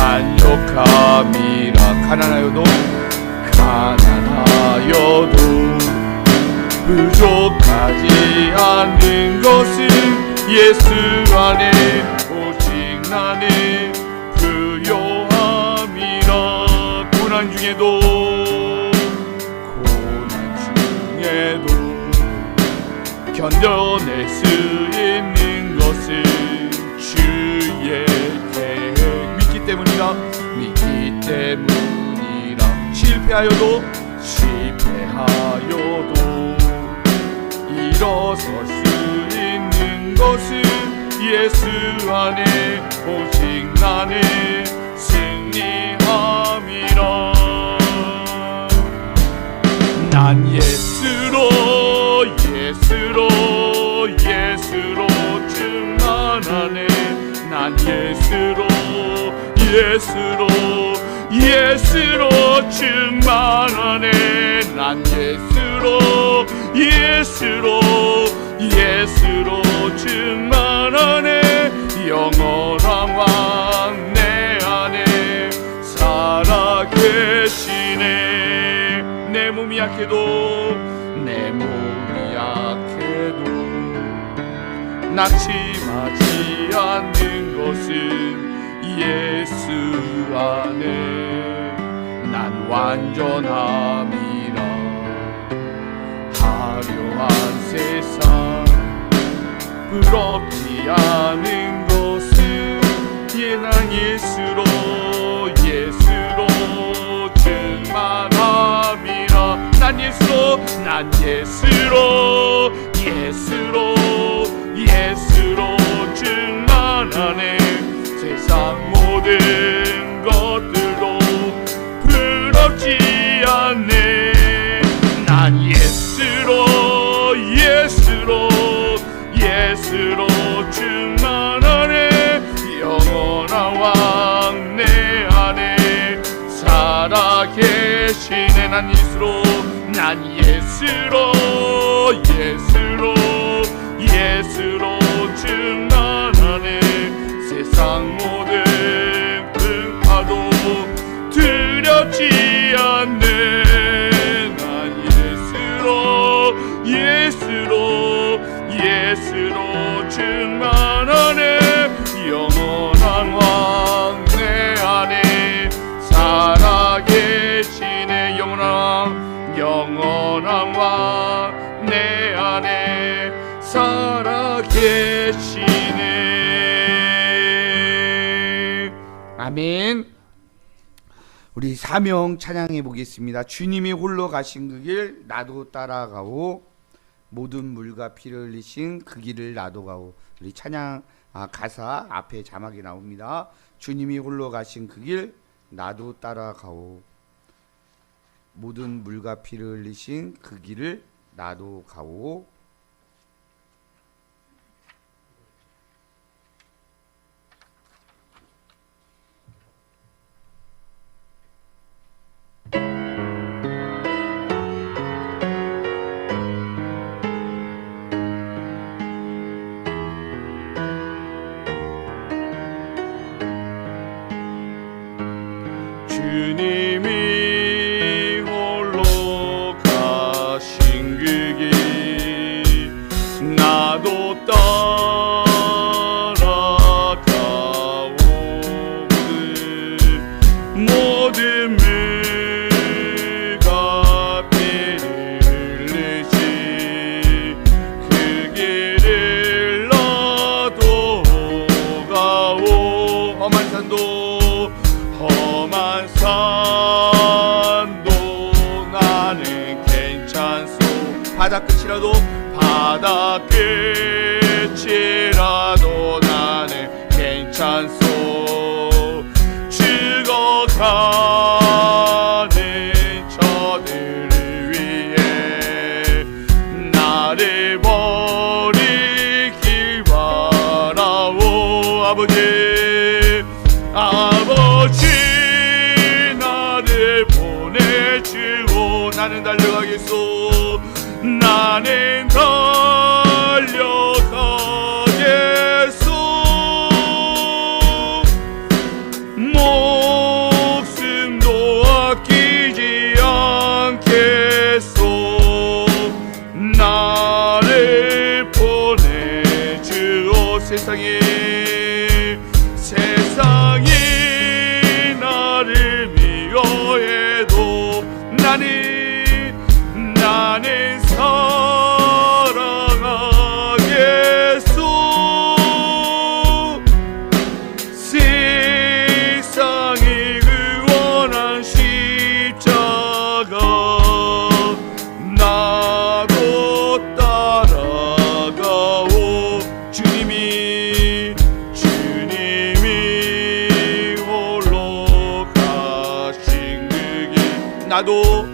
만족함이라. 가난하여도 부족하지 않는 것은 예수 안에 오직 나는 부요함이라. 고난 중에도 견뎌낼 수 있는 것은 주의 계획. 믿기 때문이라. 실패하여도 일어설 수 있는 것은 예수 안에 오직 나는 승리함이라. 난 예수로 충만하네. 난 예수로 충만하네. 난 예수로 충만하네. 영원한 왕 내 안에 살아계시네. 내 몸이 약해도 낙심하지 않는 것은 예수 안에 난 완전함이라. 화려한 세상 부럽지 않은 것은 난 예수로 충만함이라. 난 예수로 충만하네. 세상 모든 것들도 부럽지 않네. 난 예수로 충만하네. 영원한 왕 내 안에 살아계시네. 난 예수로 충만하네. 세상 모든 풍파도 두렵지 않네. 난 예수로 충만하네. 영원한 왕 내 안에 살아계시네. 영원한 왕 내 안에 살아계시네. 아멘. 우리 사명 찬양해 보겠습니다. 주님이 홀로 가신 그 길 나도 따라가오. 모든 물과 피를 흘리신 그 길을 나도 가오. 우리 찬양 가사 앞에 자막이 나옵니다. 주님이 홀로 가신 그 길 나도 따라가오. 모든 물과 피를 흘리신 그 길을 나도 가오. 주님이 홀로 가신 그 길 나도 따라가오. 모든 물과 피를 흘리신 그 길을 나도 가오. 험한 산도 나는 괜찮소. 바다 끝이라도 나는 괜찮소. 죽어가는 저들을 위해 나를 버리기 바라오. 아버지 나를 보내주오. 나는 달려가겠소. 나는 달려가겠소. 나도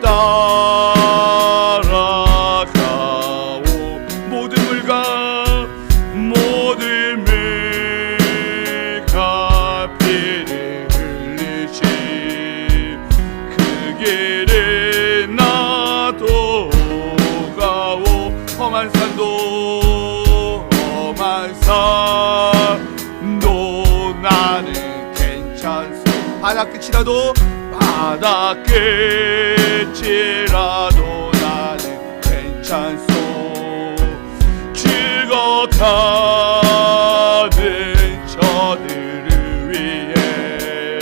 따라가오. 모든 물과 모든 물가 피를 흘리시 그 길을 나도 가오. 험한 산도 나는 괜찮소. 바다 끝이라도 나는 괜찮소. 죽어가는 저들을 위해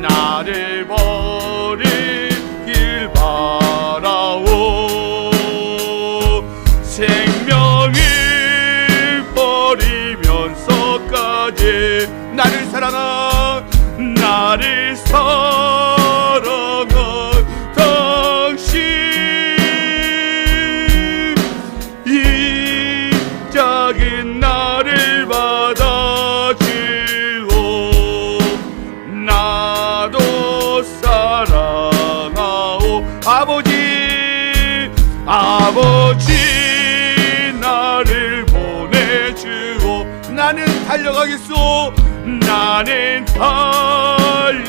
나를 버리길 바라오. 생명을 버리면서까지 나를 사랑한 당신, 이 작은 나를 받아주오. 나도 사랑하오. 아버지 나를 보내주오. 나는 달려가겠소. 나는 달려가겠소.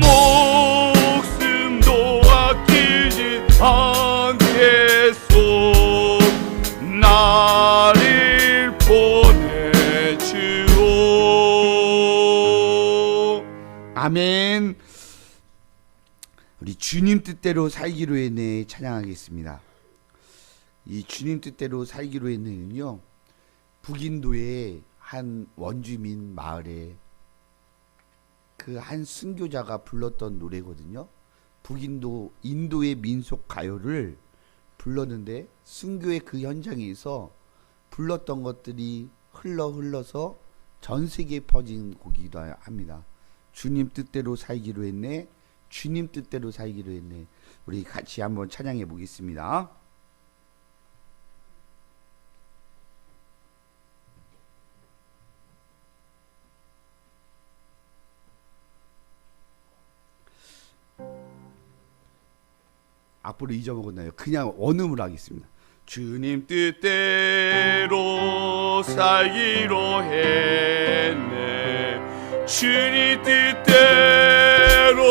목숨도 아끼지 않겠소. 나를 보내주오. 아멘. 우리 주님 뜻대로 살기로 했네 찬양하겠습니다. 이 주님 뜻대로 살기로 했네는요, 북인도의 한 원주민 마을에 그 한 순교자가 불렀던 노래거든요. 인도의 민속 가요를 불렀는데 순교의 그 현장에서 불렀던 것들이 흘러서 전 세계에 퍼진 곡이기도 합니다. 주님 뜻대로 살기로 했네, 주님 뜻대로 살기로 했네. 우리 같이 한번 찬양해 보겠습니다. 악보를 잊어먹었나요? 그냥 원음으로 하겠습니다. 주님 뜻대로 살기로 했네. 주님 뜻대로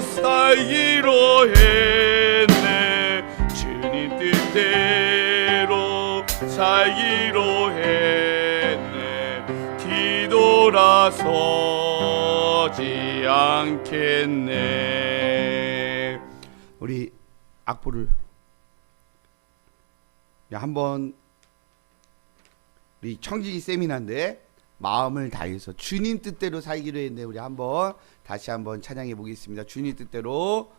살기로 했네. 주님 뜻대로 살기로 했네. 뒤돌아서지 않겠네. 우리 악보를 한번, 우리 청지기 세미나인데 마음을 다해서 주님 뜻대로 살기로 했네. 우리 한번 다시 한번 찬양해 보겠습니다. 주님 뜻대로.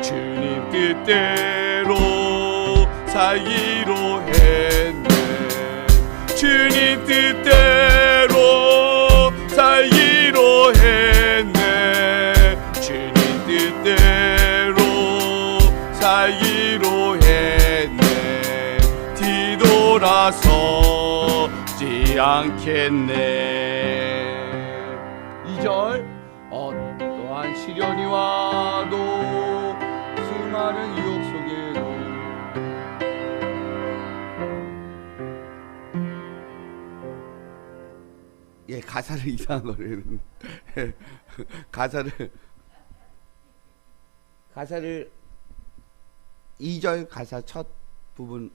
주님 뜻대로 살기로 했네. 주님 뜻대로 살기로 했네. 주님 뜻대로 살기로 했네. 뒤돌아서지 않겠네. 2절 어떠한 시련이 와도 수많은 유혹 속에도 가사를 이상한 거를 가사를 2절 가사 첫 부분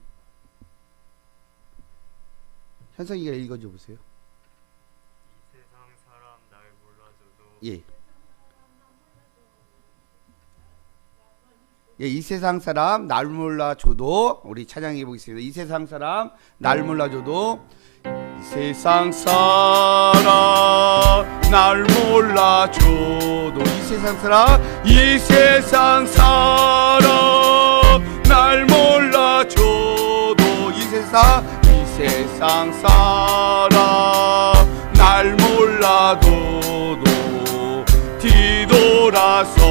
현성이가 읽어줘 보세요. 이 세상 사람 날 몰라줘도 이 세상 사람 날 몰라줘도 우리 찬양해 보겠습니다. 이 세상 사람 날 몰라줘도 이 세상 사람 날 몰라줘도 이 세상 사람 이 세상 사람 날 몰라줘도 이 세상 사람 날 몰라도도 뒤돌아서지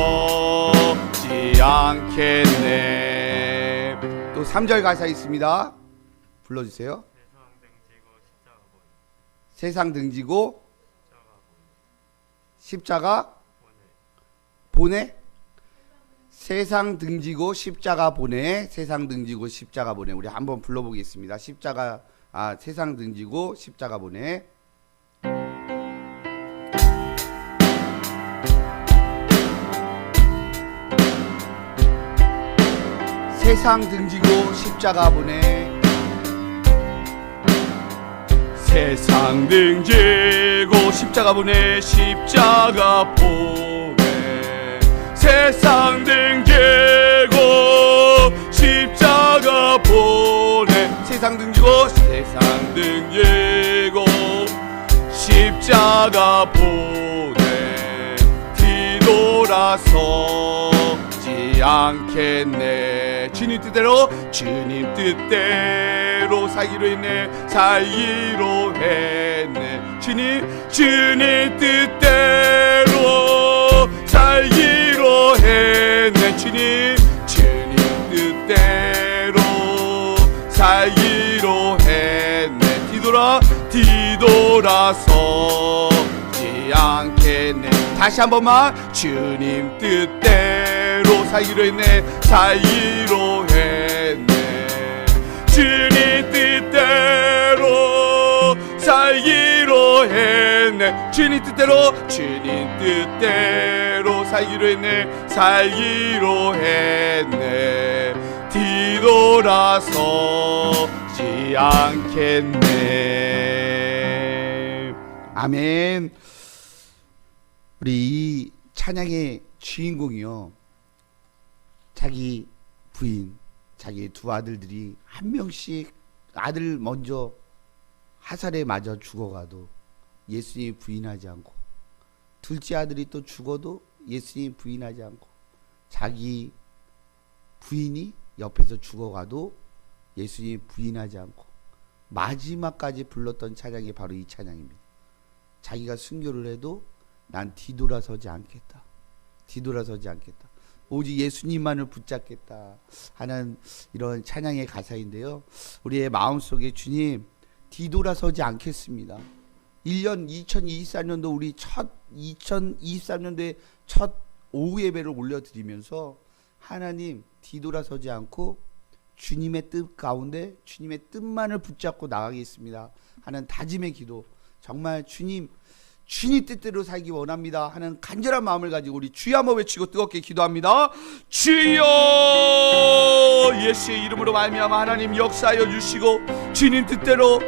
않겠네. 또 3절 가사 있습니다. 불러주세요. 세상 등지고 십자가 보내. 세상 등지고 십자가 보내. 세상 등지고 십자가 보내. 우리 한번 불러보겠습니다. 세상 등지고 십자가 보내. 세상 등지고 십자가 보내. 세상 등지고 십자가 보내. 십자가 보내. 세상 등지고 십자가 보내. 세상 등지고 십자가 보내. 뒤돌아서지 않겠네. 주님 뜻대로 살기로 했네. 살기로 했네. 주님 뜻대로 살기로 했네. 주님 뜻대로 살기로 했네. 뒤돌아서지 않겠네. 다시 한 번만. 주님 뜻대로 살기로 했네. 살기로 했네. 주님 뜻대로 살기로 했네. 주님 뜻대로 살기로 했네. 살기로 했네. 뒤돌아서지 않겠네. 아멘. 우리 이 찬양의 주인공이요, 자기 부인, 자기 두 아들들이 한 명씩 아들 먼저 화살에 맞아 죽어가도 예수님 부인하지 않고, 둘째 아들이 또 죽어도 예수님 부인하지 않고, 자기 부인이 옆에서 죽어가도 예수님 부인하지 않고 마지막까지 불렀던 찬양이 바로 이 찬양입니다. 자기가 순교를 해도 난 뒤돌아서지 않겠다. 오직 예수님만을 붙잡겠다 하는 이런 찬양의 가사인데요, 우리의 마음속에 주님 뒤돌아서지 않겠습니다. 2023년도 우리 2023년도에 첫 오후 예배를 올려드리면서 하나님 뒤돌아서지 않고 주님의 뜻 가운데 주님의 뜻만을 붙잡고 나가겠습니다 하는 다짐의 기도, 정말 주님 뜻대로 살기 원합니다 하는 간절한 마음을 가지고 우리 주여 한번 외치고 뜨겁게 기도합니다. 주여, 예수의 이름으로 말미암아 하나님 역사하여 주시고 주님 뜻대로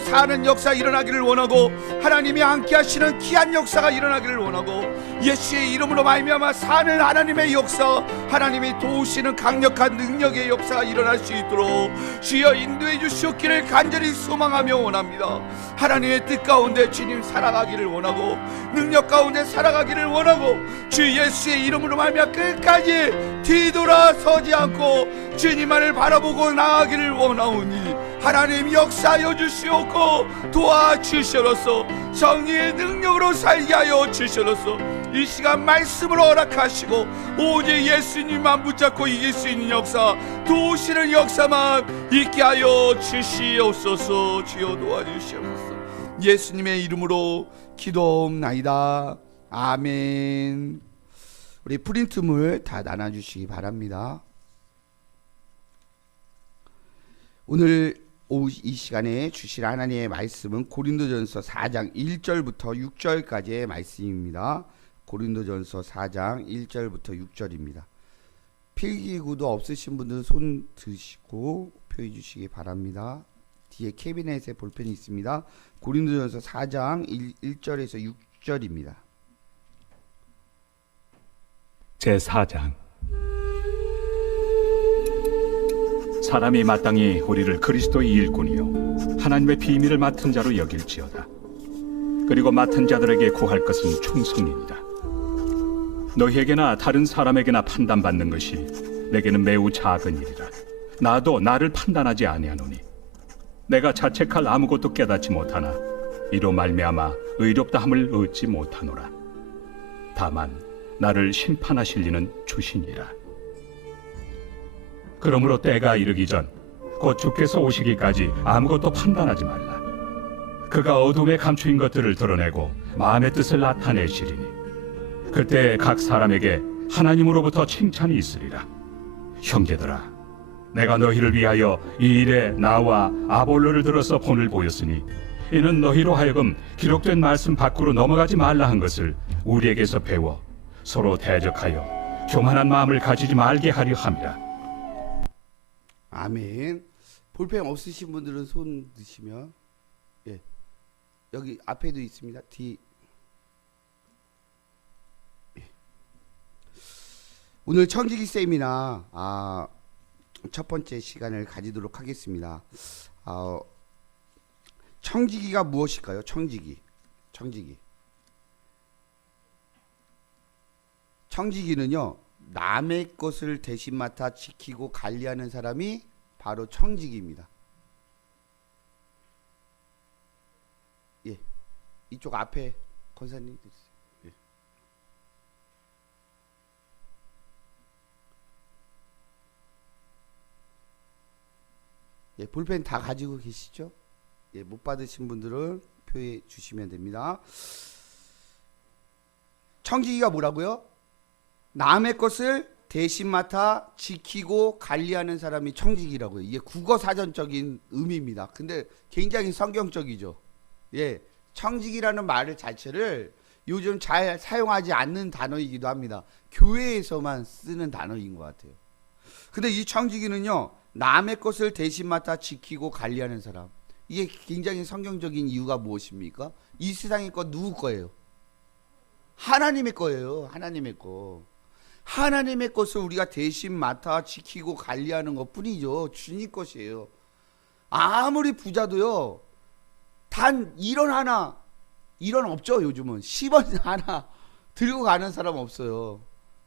사는 역사 일어나기를 원하고, 하나님이 함께 하시는 귀한 역사가 일어나기를 원하고, 예수의 이름으로 말미암아 사는 하나님의 역사, 하나님이 도우시는 강력한 능력의 역사가 일어날 수 있도록 주여 인도해 주시옵기를 간절히 소망하며 원합니다. 하나님의 뜻 가운데 주님 살아가기를 원하고, 능력 가운데 살아가기를 원하고, 주 예수의 이름으로 말미암아 끝까지 뒤돌아서지 않고 주님만을 바라보고 나아가기를 원하오니 하나님 역사하여 주시옵고 도와주시옵소서. 성령의 능력으로 살게 하여 주시옵소서. 이 시간 말씀으로 허락하시고 오직 예수님만 붙잡고 이길 수 있는 역사, 도우시는 역사만 있게 하여 주시옵소서. 주여 도와주시옵소서. 예수님의 이름으로 기도옵나이다. 아멘. 우리 프린트물 다 나눠주시기 바랍니다. 오늘 오후 이 시간에 주실 하나님의 말씀은 고린도전서 4장 1절부터 6절까지의 말씀입니다. 고린도전서 4장 1절부터 6절입니다. 필기구도 없으신 분들은 손 드시고 표해 주시기 바랍니다. 뒤에 캐비넷에 볼펜이 있습니다. 고린도전서 4장 1절에서 6절입니다. 제4장 사람이 마땅히 우리를 그리스도의 일꾼이요 하나님의 비밀을 맡은 자로 여길지어다. 그리고 맡은 자들에게 구할 것은 충성이니라. 너희에게나 다른 사람에게나 판단받는 것이 내게는 매우 작은 일이라. 나도 나를 판단하지 아니하노니 내가 자책할 아무것도 깨닫지 못하나 이로 말미암아 의롭다함을 얻지 못하노라. 다만 나를 심판하실 이는 주시니라. 그러므로 때가 이르기 전 곧 주께서 오시기까지 아무것도 판단하지 말라. 그가 어둠에 감추인 것들을 드러내고 마음의 뜻을 나타내시리니 그때 각 사람에게 하나님으로부터 칭찬이 있으리라. 형제들아, 내가 너희를 위하여 이 일에 나와 아볼로를 들어서 본을 보였으니 이는 너희로 하여금 기록된 말씀 밖으로 넘어가지 말라 한 것을 우리에게서 배워 서로 대적하여 교만한 마음을 가지지 말게 하려 함이라. 아멘. 볼펜 없으신 분들은 손 드시면, 예, 여기 앞에도 있습니다. 뒤. 예. 오늘 청지기 세미나 첫 번째 시간을 가지도록 하겠습니다. 청지기가 무엇일까요? 청지기는요, 남의 것을 대신 맡아 지키고 관리하는 사람이 바로 청지기입니다. 예, 이쪽 앞에 권사님 있어요. 예. 예, 볼펜 다 가지고 계시죠? 예, 못 받으신 분들은 표해 주시면 됩니다. 청지기가 뭐라고요? 남의 것을 대신 맡아 지키고 관리하는 사람이 청지기라고요. 이게 국어 사전적인 의미입니다. 근데 굉장히 성경적이죠. 예, 청지기라는 말을 자체를 요즘 잘 사용하지 않는 단어이기도 합니다. 교회에서만 쓰는 단어인 것 같아요. 근데 이 청지기는요, 남의 것을 대신 맡아 지키고 관리하는 사람. 이게 굉장히 성경적인 이유가 무엇입니까? 이 세상의 것 누구 거예요? 하나님의 거예요. 하나님의 거. 하나님의 것을 우리가 대신 맡아 지키고 관리하는 것 뿐이죠. 주님 것이에요. 아무리 부자도요, 단 1원 하나, 1원 없죠. 요즘은 10원 하나 들고 가는 사람 없어요.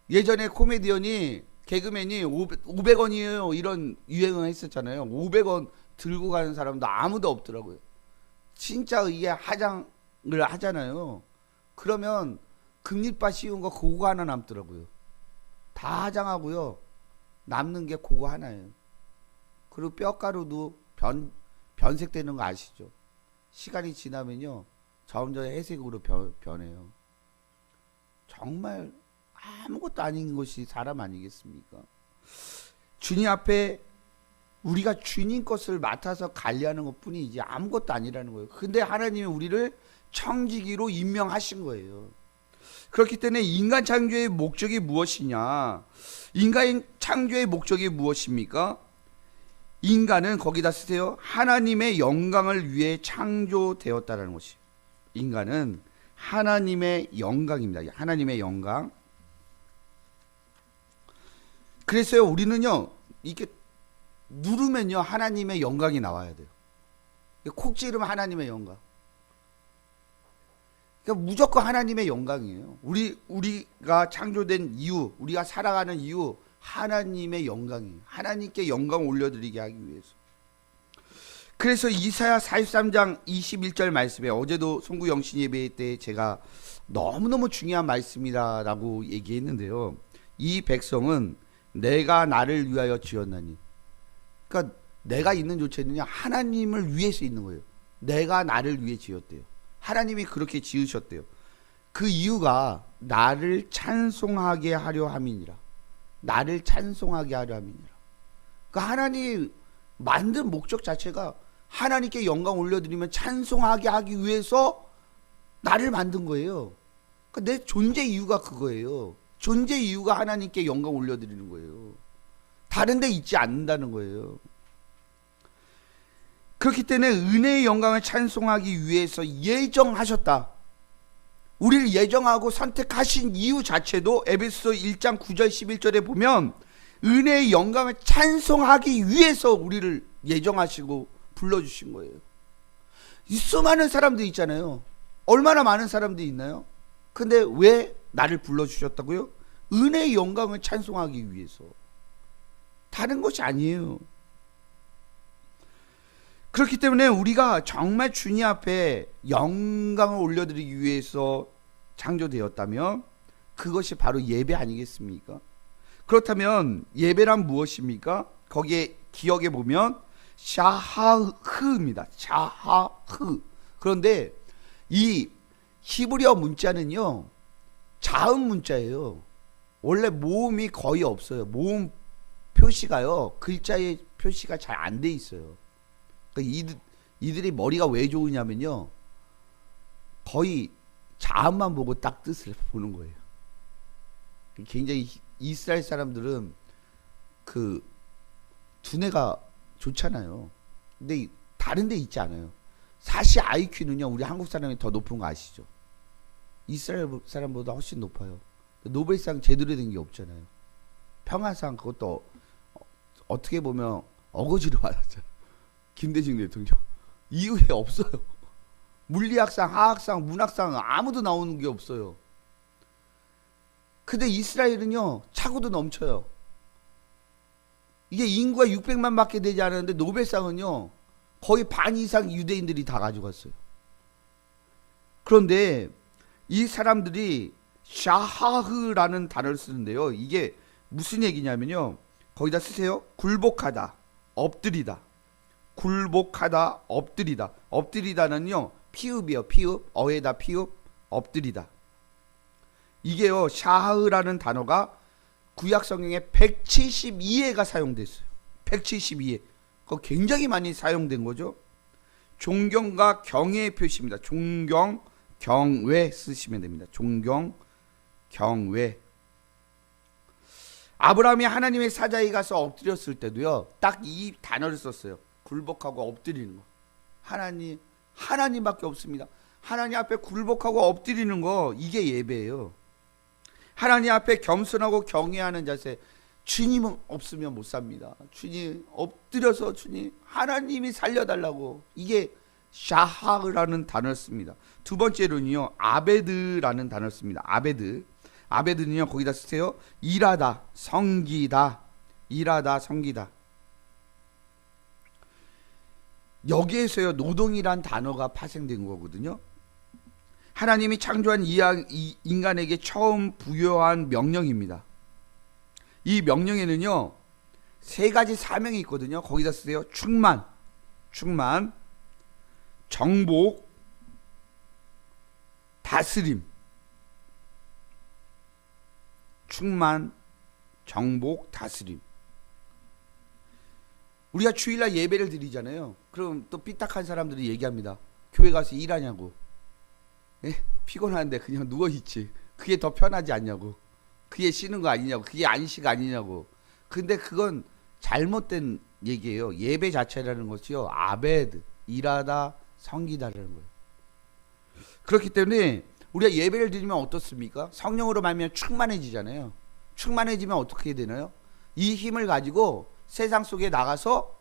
예전에 코미디언이, 개그맨이 500원이에요 이런 유행을 했었잖아요. 500원 들고 가는 사람도 아무도 없더라고요. 진짜 이게 하장을 하잖아요. 그러면 금리빠 씌운 거 그거 하나 남더라고요. 다 하장하고요, 남는 게 그거 하나예요. 그리고 뼈가루도 변색되는 거 아시죠? 시간이 지나면요, 점점 회색으로 변해요. 정말 아무것도 아닌 것이 사람 아니겠습니까? 주님 앞에 우리가 주님 것을 맡아서 관리하는 것 뿐이지 아무것도 아니라는 거예요. 근데 하나님이 우리를 청지기로 임명하신 거예요. 그렇기 때문에 인간 창조의 목적이 무엇이냐? 인간 창조의 목적이 무엇입니까? 인간은 거기다 쓰세요. 하나님의 영광을 위해 창조되었다라는 것이. 인간은 하나님의 영광입니다. 하나님의 영광. 그래서요, 우리는요, 이렇게 누르면요, 하나님의 영광이 나와야 돼요. 콕 찌르면 하나님의 영광. 그러니까 무조건 하나님의 영광이에요. 우리가 창조된 이유, 우리가 살아가는 이유, 하나님의 영광이에요. 하나님께 영광 올려드리게 하기 위해서. 그래서 이사야 43장 21절 말씀에, 어제도 송구 영신 예배 때 제가 너무너무 중요한 말씀이라고 얘기했는데요. 이 백성은 내가 나를 위하여 지었나니. 그러니까 내가 있는 조체는요, 하나님을 위해서 있는 거예요. 내가 나를 위해 지었대요. 하나님이 그렇게 지으셨대요. 그 이유가 나를 찬송하게 하려 함이니라. 나를 찬송하게 하려 함이니라. 그러니까 하나님이 만든 목적 자체가 하나님께 영광 올려드리면 찬송하게 하기 위해서 나를 만든 거예요. 그러니까 내 존재 이유가 그거예요. 존재 이유가 하나님께 영광 올려드리는 거예요. 다른 데 있지 않는다는 거예요. 그렇기 때문에 은혜의 영광을 찬송하기 위해서 예정하셨다. 우리를 예정하고 선택하신 이유 자체도 에베소서 1장 9절 11절에 보면 은혜의 영광을 찬송하기 위해서 우리를 예정하시고 불러주신 거예요. 이 수많은 사람들이 있잖아요. 얼마나 많은 사람들이 있나요? 근데 왜 나를 불러주셨다고요? 은혜의 영광을 찬송하기 위해서. 다른 것이 아니에요. 그렇기 때문에 우리가 정말 주님 앞에 영광을 올려드리기 위해서 창조되었다면 그것이 바로 예배 아니겠습니까? 그렇다면 예배란 무엇입니까? 거기에 기억해 보면 샤하흐입니다. 샤하흐. 그런데 이 히브리어 문자는요, 자음 문자예요. 원래 모음이 거의 없어요. 모음 표시가요, 글자의 표시가 잘 안 돼 있어요. 그러니까 이들이 머리가 왜 좋으냐면요, 거의 자음만 보고 딱 뜻을 보는 거예요. 굉장히 이스라엘 사람들은 그 두뇌가 좋잖아요. 근데 다른 데 있지 않아요. 사실 IQ는요, 우리 한국 사람이 더 높은 거 아시죠? 이스라엘 사람보다 훨씬 높아요. 노벨상 제대로 된 게 없잖아요. 평화상 그것도 어떻게 보면 어거지로 받았잖아요. 김대중 대통령. 이후에 없어요. 물리학상, 화학상, 문학상 아무도 나오는 게 없어요. 근데 이스라엘은요, 차고도 넘쳐요. 이게 인구가 600만 밖에 되지 않았는데 노벨상은요, 거의 반 이상 유대인들이 다 가져갔어요. 그런데 이 사람들이 샤하흐라는 단어를 쓰는데요, 이게 무슨 얘기냐면요, 거기다 쓰세요. 굴복하다, 엎드리다. 굴복하다, 엎드리다. 엎드리다는요, 피읍이요. 피읍. 어에다 피읍. 엎드리다. 이게요, 샤하흐라는 단어가 구약 성경에 172회가 사용됐어요. 172회. 그거 굉장히 많이 사용된 거죠. 존경과 경외의 표시입니다. 존경, 경외 쓰시면 됩니다. 존경, 경외. 아브라함이 하나님의 사자에 가서 엎드렸을 때도요, 딱 이 단어를 썼어요. 굴복하고 엎드리는 거. 하나님밖에 없습니다. 하나님 앞에 굴복하고 엎드리는 거, 이게 예배예요. 하나님 앞에 겸손하고 경외하는 자세. 주님은 없으면 못 삽니다. 주님 엎드려서 주님 하나님이 살려달라고. 이게 샤하르라는 단어를 씁니다. 두 번째로는요, 아베드라는 단어를 씁니다. 아베드. 아베드는요, 거기다 쓰세요. 일하다, 섬기다. 일하다, 섬기다. 여기에서요, 노동이란 단어가 파생된 거거든요. 하나님이 창조한 인간에게 처음 부여한 명령입니다. 이 명령에는요, 세 가지 사명이 있거든요. 거기다 쓰세요. 충만, 정복, 다스림. 충만, 정복, 다스림. 우리가 주일날 예배를 드리잖아요. 그럼 또 삐딱한 사람들이 얘기합니다. 교회 가서 일하냐고. 예? 피곤한데 그냥 누워있지. 그게 더 편하지 않냐고. 그게 쉬는 거 아니냐고. 그게 안식 아니냐고. 근데 그건 잘못된 얘기예요. 예배 자체라는 것이요, 아베드, 일하다, 섬기다라는 거예요. 그렇기 때문에 우리가 예배를 드리면 어떻습니까? 성령으로 말미암아 충만해지잖아요. 충만해지면 어떻게 되나요? 이 힘을 가지고 세상 속에 나가서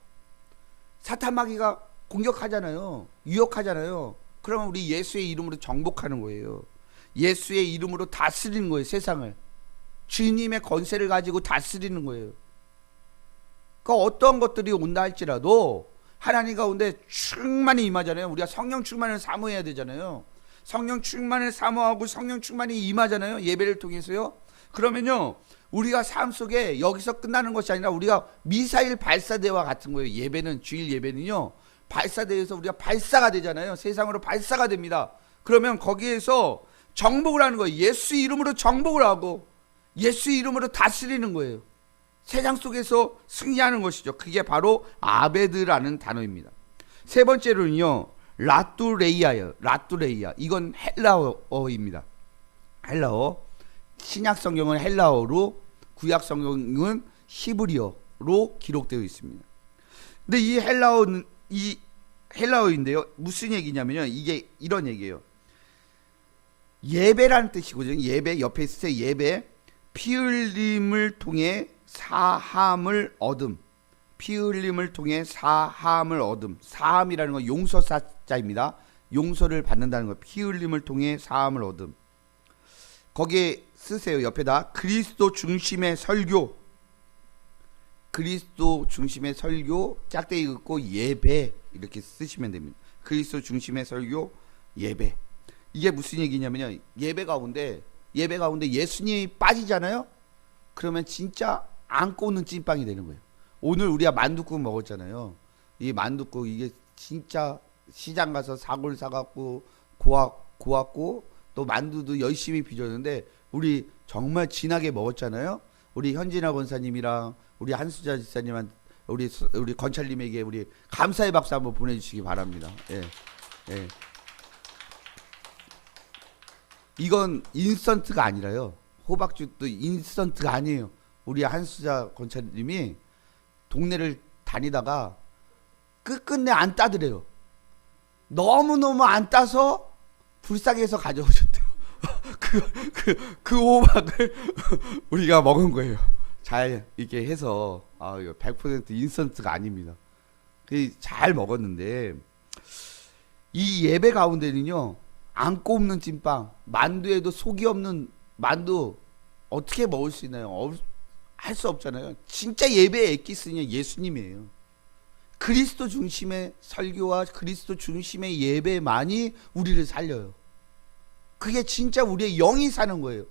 사탄 마귀가 공격하잖아요. 유혹하잖아요. 그러면 우리 예수의 이름으로 정복하는 거예요. 예수의 이름으로 다스리는 거예요. 세상을. 주님의 권세를 가지고 다스리는 거예요. 그러니까 어떤 것들이 온다 할지라도 하나님 가운데 충만히 임하잖아요. 우리가 성령 충만을 사모해야 되잖아요. 성령 충만을 사모하고 성령 충만이 임하잖아요. 예배를 통해서요. 그러면요, 우리가 삶 속에 여기서 끝나는 것이 아니라 우리가 미사일 발사대와 같은 거예요. 예배는, 주일 예배는요, 발사대에서 우리가 발사가 되잖아요. 세상으로 발사가 됩니다. 그러면 거기에서 정복을 하는 거예요. 예수 이름으로 정복을 하고 예수 이름으로 다스리는 거예요. 세상 속에서 승리하는 것이죠. 그게 바로 아베드라는 단어입니다. 세 번째로는요, 라뚜레이아예요. 라뚜레이아. 이건 헬라어입니다. 헬라어. 신약 성경은 헬라어로, 구약 성경은 히브리어로 기록되어 있습니다. 근데 이 헬라어인데요, 무슨 얘기냐면요, 이게 이런 얘기예요. 예배라는 뜻이거든요. 예배, 옆에 있으세요. 예배. 피 흘림을 통해 사함을 얻음. 피 흘림을 통해 사함을 얻음. 사함이라는 건 용서자입니다. 용서를 받는다는 거. 피 흘림을 통해 사함을 얻음. 거기에 쓰세요. 옆에다 그리스도 중심의 설교. 그리스도 중심의 설교 짝대기 긋고 예배 이렇게 쓰시면 됩니다. 그리스도 중심의 설교 예배. 이게 무슨 얘기냐면요. 예배 가운데 예수님이 빠지잖아요. 그러면 진짜 안고 있는 찐빵이 되는 거예요. 오늘 우리가 만둣국 먹었잖아요. 이 만둣국 이게 진짜 시장 가서 사골 사갖고 고왔고 또 만두도 열심히 빚었는데 우리 정말 진하게 먹었잖아요. 우리 현진아 권사님이랑 우리 한수자 지사님한 우리 건찰님에게 우리 감사의 박수 한번 보내주시기 바랍니다. 예, 예. 이건 인스턴트가 아니라요. 호박죽도 인스턴트가 아니에요. 우리 한수자 권찰님이 동네를 다니다가 끝끝내 안 따더래요. 너무너무 안 따서 불쌍해서 가져오셨대요. 그 호박을 우리가 먹은 거예요. 잘 이렇게 해서 이거 100% 인스턴트가 아닙니다. 잘 먹었는데 이 예배 가운데는요. 안 꼽는 찐빵, 만두에도 속이 없는 만두 어떻게 먹을 수 있나요? 할 수 없잖아요. 진짜 예배의 엑기스는요 예수님이에요. 그리스도 중심의 설교와 그리스도 중심의 예배만이 우리를 살려요. 그게 진짜 우리의 영이 사는 거예요.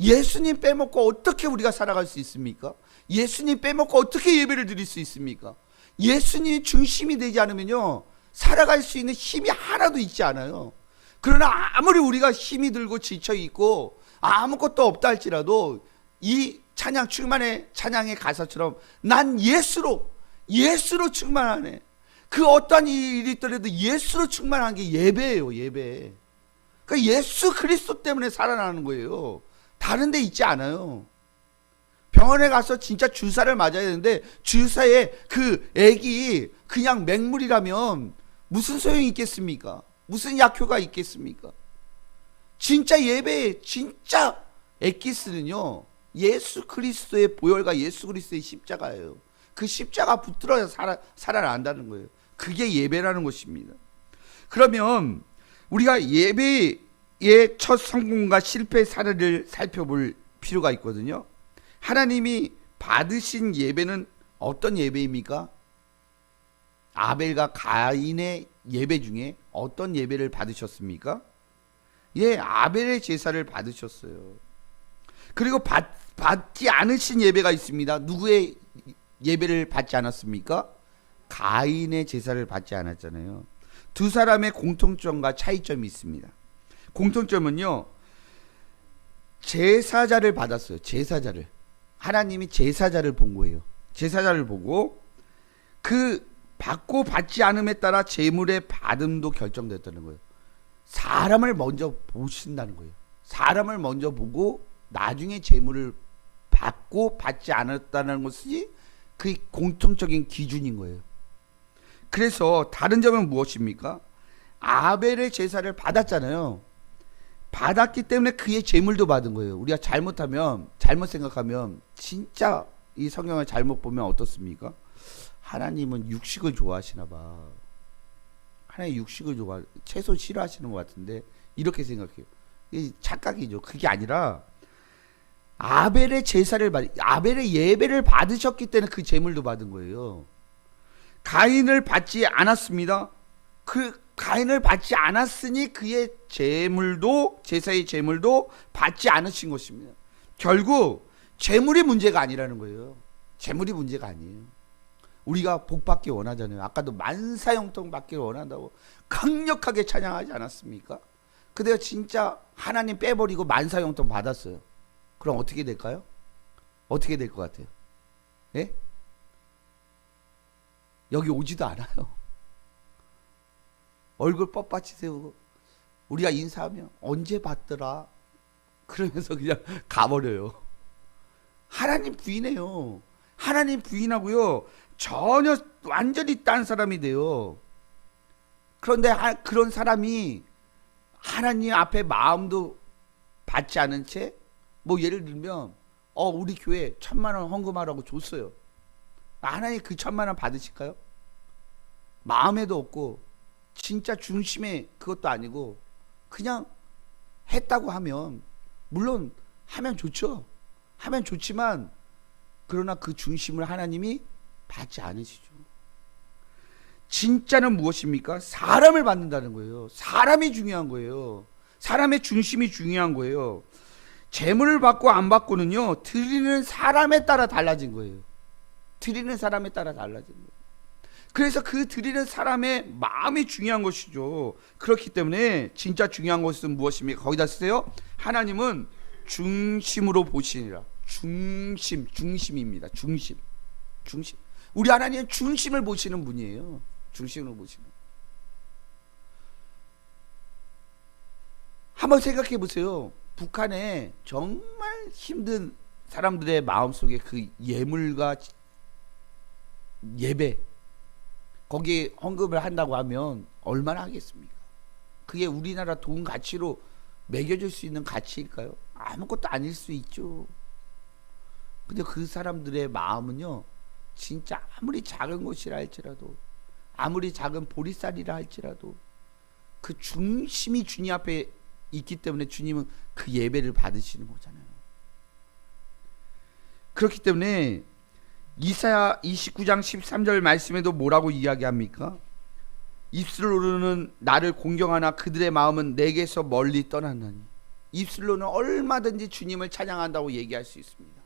예수님 빼먹고 어떻게 우리가 살아갈 수 있습니까? 예수님 빼먹고 어떻게 예배를 드릴 수 있습니까? 예수님이 중심이 되지 않으면요 살아갈 수 있는 힘이 하나도 있지 않아요. 그러나 아무리 우리가 힘이 들고 지쳐 있고 아무것도 없다 할지라도 이 찬양 충만의 찬양의 가사처럼 난 예수로 충만하네. 그 어떠한 일이 있더라도 예수로 충만한 게 예배예요. 예배. 그러니까 예수 그리스도 때문에 살아나는 거예요. 다른 데 있지 않아요. 병원에 가서 진짜 주사를 맞아야 되는데 주사에 그 액이 그냥 맹물이라면 무슨 소용이 있겠습니까? 무슨 약효가 있겠습니까? 진짜 예배의 진짜 엑기스는요 예수 그리스도의 보혈과 예수 그리스도의 십자가예요. 그 십자가 붙들어야 살아난다는 거예요. 그게 예배라는 것입니다. 그러면 우리가 예배의 첫 성공과 실패 사례를 살펴볼 필요가 있거든요. 하나님이 받으신 예배는 어떤 예배입니까? 아벨과 가인의 예배 중에 어떤 예배를 받으셨습니까? 예, 아벨의 제사를 받으셨어요. 그리고 받지 않으신 예배가 있습니다. 누구의 예배를 받지 않았습니까? 가인의 제사를 받지 않았잖아요. 두 사람의 공통점과 차이점이 있습니다. 공통점은요. 제사자를 받았어요. 제사자를. 하나님이 제사자를 본 거예요. 제사자를 보고 그 받고 받지 않음에 따라 제물의 받음도 결정됐다는 거예요. 사람을 먼저 보신다는 거예요. 사람을 먼저 보고 나중에 제물을 받고 받지 않았다는 것이 그 공통적인 기준인 거예요. 그래서 다른 점은 무엇입니까? 아벨의 제사를 받았잖아요. 받았기 때문에 그의 제물도 받은 거예요. 우리가 잘못 생각하면 진짜 이 성경을 잘못 보면 어떻습니까? 하나님은 육식을 좋아하시나 봐. 하나님 육식을 채소 싫어하시는 것 같은데 이렇게 생각해요. 이게 착각이죠. 그게 아니라 아벨의 예배를 받으셨기 때문에 그 제물도 받은 거예요. 가인을 받지 않았습니다. 그 가인을 받지 않았으니 그의 제사의 제물도 받지 않으신 것입니다. 결국 제물이 문제가 아니라는 거예요. 제물이 문제가 아니에요. 우리가 복 받기 원하잖아요. 아까도 만사형통 받기 원한다고 강력하게 찬양하지 않았습니까? 근데 진짜 하나님 빼버리고 만사형통 받았어요. 그럼 어떻게 될까요? 어떻게 될 것 같아요? 예? 여기 오지도 않아요. 얼굴 뻣뻣이 세우고 우리가 인사하면 언제 받더라? 그러면서 그냥 가버려요. 하나님 부인해요. 하나님 부인하고요. 전혀 완전히 딴 사람이 돼요. 그런데 그런 사람이 하나님 앞에 마음도 받지 않은 채 뭐 예를 들면 우리 교회 1,000만 원 헌금하라고 줬어요. 하나님 그 1,000만 원 받으실까요? 마음에도 없고 진짜 중심에 그것도 아니고 그냥 했다고 하면, 물론 하면 좋죠. 하면 좋지만 그러나 그 중심을 하나님이 받지 않으시죠. 진짜는 무엇입니까? 사람을 받는다는 거예요. 사람이 중요한 거예요. 사람의 중심이 중요한 거예요. 재물을 받고 안 받고는요, 드리는 사람에 따라 달라진 거예요. 드리는 사람에 따라 달라진 거예요. 그래서 그 드리는 사람의 마음이 중요한 것이죠. 그렇기 때문에 진짜 중요한 것은 무엇입니까? 거기다 쓰세요. 하나님은 중심으로 보시니라. 중심입니다. 중심. 우리 하나님은 중심을 보시는 분이에요. 중심으로 보시는. 한번 생각해 보세요. 북한에 정말 힘든 사람들의 마음속에 그 예물과 예배, 거기에 헌금을 한다고 하면 얼마나 하겠습니까? 그게 우리나라 돈 가치로 매겨질 수 있는 가치일까요? 아무것도 아닐 수 있죠. 근데 그 사람들의 마음은요, 진짜 아무리 작은 곳이라 할지라도, 아무리 작은 보리쌀이라 할지라도 그 중심이 주님 앞에 있기 때문에 주님은 그 예배를 받으시는 거잖아요. 그렇기 때문에 이사야 29장 13절 말씀에도 뭐라고 이야기합니까? 입술로는 나를 공경하나 그들의 마음은 내게서 멀리 떠났나니. 입술로는 얼마든지 주님을 찬양한다고 얘기할 수 있습니다.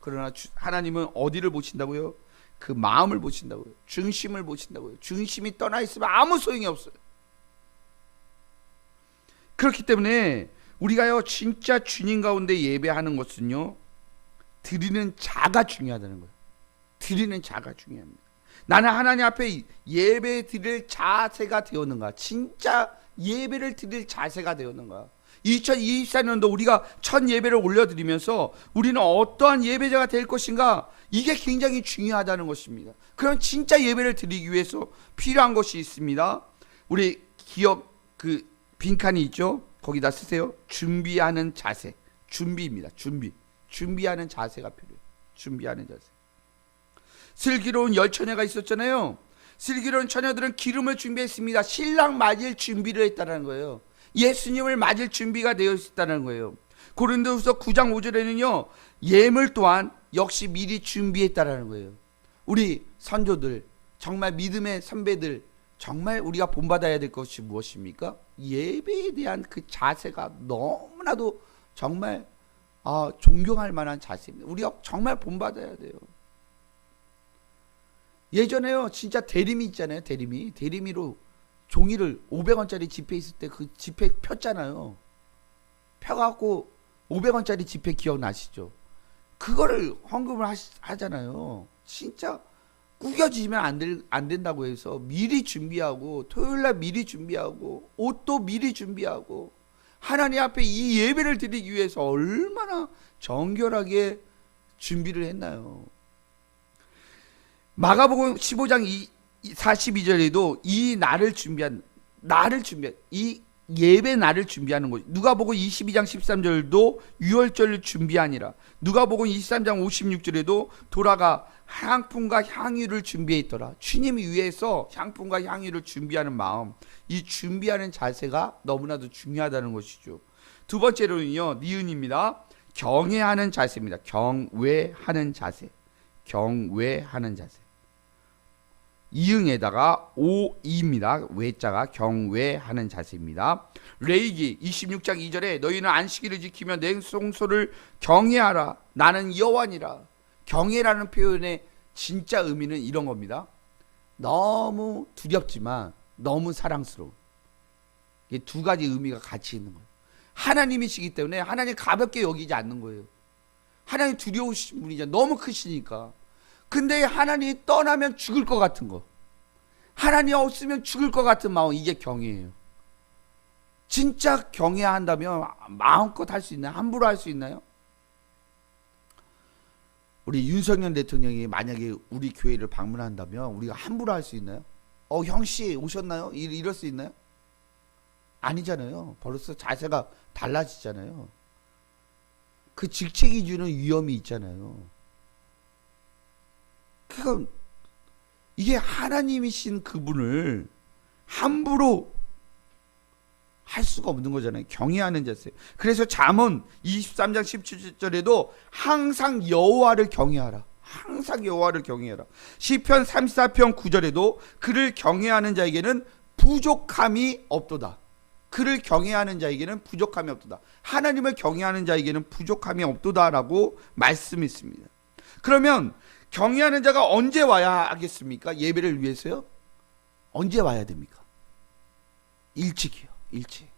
그러나 하나님은 어디를 보신다고요? 그 마음을 보신다고요. 중심을 보신다고요. 중심이 떠나 있으면 아무 소용이 없어요. 그렇기 때문에 우리가요, 진짜 주님 가운데 예배하는 것은요, 드리는 자가 중요하다는 거예요. 드리는 자가 중요합니다. 나는 하나님 앞에 예배 드릴 자세가 되었는가? 진짜 예배를 드릴 자세가 되었는가? 2024년도 우리가 첫 예배를 올려드리면서 우리는 어떠한 예배자가 될 것인가? 이게 굉장히 중요하다는 것입니다. 그럼 진짜 예배를 드리기 위해서 필요한 것이 있습니다. 우리 기억 그 빈칸이 있죠? 거기다 쓰세요. 준비하는 자세. 준비입니다. 준비하는 자세가 필요해요. 준비하는 자세. 슬기로운 10처녀가 있었잖아요. 슬기로운 처녀들은 기름을 준비했습니다. 신랑 맞을 준비를 했다는 거예요. 예수님을 맞을 준비가 되어 있다는 거예요. 고린도후서 9장 5절에는요, 예물 또한 역시 미리 준비했다라는 거예요. 우리 선조들, 정말 믿음의 선배들, 정말 우리가 본받아야 될 것이 무엇입니까? 예배에 대한 그 자세가 너무나도 정말 존경할 만한 자세입니다. 우리가 정말 본받아야 돼요. 예전에요, 진짜 대리미 있잖아요. 대리미로 종이를 500원짜리 지폐 있을 때 그 지폐 폈잖아요. 펴갖고 500원짜리 지폐 기억나시죠? 그거를 헌금을 하잖아요. 진짜 구겨지면 안 된다고 해서 미리 준비하고, 토요일날 미리 준비하고, 옷도 미리 준비하고, 하나님 앞에 이 예배를 드리기 위해서 얼마나 정결하게 준비를 했나요? 마가복음 15장 42절에도 이 이 예배 날을 준비하는 거죠. 누가복음 22장 13절도 유월절을 준비하니라. 누가복음 23장 56절에도 돌아가 향품과 향유를 준비했더라. 주님 위해서 향품과 향유를 준비하는 마음, 이 준비하는 자세가 너무나도 중요하다는 것이죠. 두 번째로는요, 니은입니다. 경외하는 자세입니다. 경외하는 자세. 이응에다가 오이입니다. 외자가 경외하는 자세입니다. 레위기 26장 2절에 너희는 안식일을 지키며 내 성소를 경외하라. 나는 여호와니라. 경외라는 표현의 진짜 의미는 이런 겁니다. 너무 두렵지만 너무 사랑스러워. 이게 두 가지 의미가 같이 있는 거예요. 하나님이시기 때문에 하나님 가볍게 여기지 않는 거예요. 하나님 두려우신 분이죠. 너무 크시니까. 근데 하나님이 떠나면 죽을 것 같은 거, 하나님 없으면 죽을 것 같은 마음, 이게 경외예요. 진짜 경외한다면 마음껏 할 수 있나요? 함부로 할 수 있나요? 우리 윤석열 대통령이 만약에 우리 교회를 방문한다면 우리가 함부로 할 수 있나요? 형씨 오셨나요? 이럴 수 있나요? 아니잖아요. 벌써 자세가 달라지잖아요. 그 직책이 주는 위험이 있잖아요. 그러니까 이게 하나님이신 그분을 함부로 할 수가 없는 거잖아요. 경외하는 자세. 그래서 잠언 23장 17절에도 항상 여호와를 경외하라. 항상 여호와를 경외하라. 시편 34편 9절에도 그를 경외하는 자에게는 부족함이 없도다. 그를 경외하는 자에게는 부족함이 없도다. 하나님을 경외하는 자에게는 부족함이 없도다라고 말씀했습니다. 그러면 경외하는 자가 언제 와야 하겠습니까? 예배를 위해서요? 언제 와야 됩니까? 일찍이요. 일찍.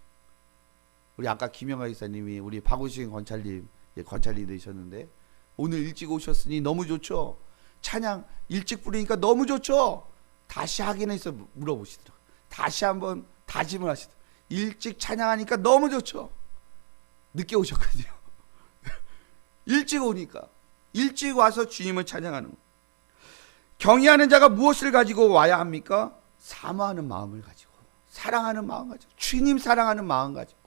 우리 아까 김영하 이사님이 우리 박우신 권찰님, 권찰님 되셨는데 오늘 일찍 오셨으니 너무 좋죠. 찬양 일찍 부르니까 너무 좋죠. 다시 확인해서 물어보시더라고요. 다시 한번 다짐을 하시더라고요. 일찍 찬양하니까 너무 좋죠. 늦게 오셨거든요. 일찍 오니까. 일찍 와서 주님을 찬양하는 거. 경외하는 자가 무엇을 가지고 와야 합니까? 사모하는 마음을 가지고, 사랑하는 마음 가지고, 주님 사랑하는 마음 가지고.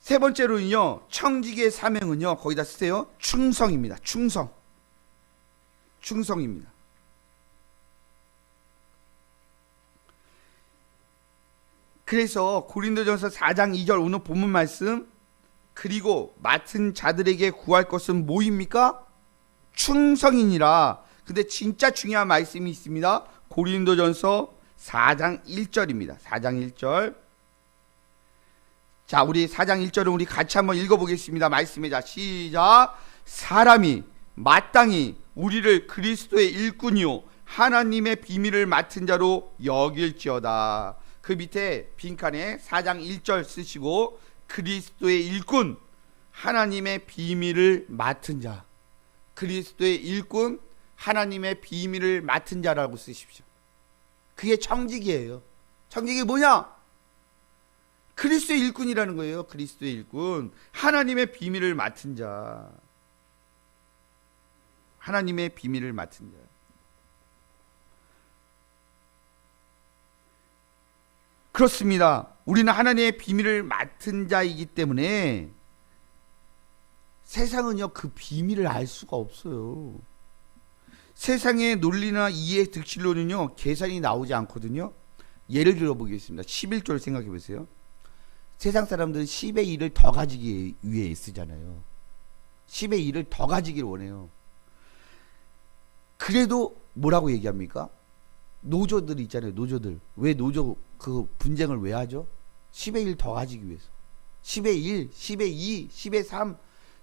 세 번째로는요, 청지기의 사명은요, 거기다 쓰세요. 충성입니다. 충성. 충성입니다. 그래서 고린도전서 4장 2절 오늘 본문 말씀, 그리고 맡은 자들에게 구할 것은 뭐입니까? 충성이니라. 근데 진짜 중요한 말씀이 있습니다. 고린도전서 4장 1절입니다. 4장 1절. 자, 우리 4장 1절을 우리 같이 한번 읽어보겠습니다. 말씀에 자 시작. 사람이 마땅히 우리를 그리스도의 일꾼이요 하나님의 비밀을 맡은 자로 여길지어다. 그 밑에 빈칸에 4장 1절 쓰시고 그리스도의 일꾼, 하나님의 비밀을 맡은 자. 그리스도의 일꾼, 하나님의 비밀을 맡은 자라고 쓰십시오. 그게 청지기예요. 청지기 뭐냐? 그리스도의 일꾼이라는 거예요. 그리스도의 일꾼, 하나님의 비밀을 맡은 자. 하나님의 비밀을 맡은 자. 그렇습니다. 우리는 하나님의 비밀을 맡은 자이기 때문에 세상은요 그 비밀을 알 수가 없어요. 세상의 논리나 이해 득실로는요 계산이 나오지 않거든요. 예를 들어 보겠습니다. 11조를 생각해 보세요. 세상 사람들은 10의 1을 더 가지기 위해 쓰잖아요. 10의 1을 더 가지기를 원해요. 그래도 뭐라고 얘기합니까? 노조들 있잖아요. 노조들. 왜 노조 그 분쟁을 왜 하죠? 10의 1 더 가지기 위해서. 10의 1, 10의 2, 10의 3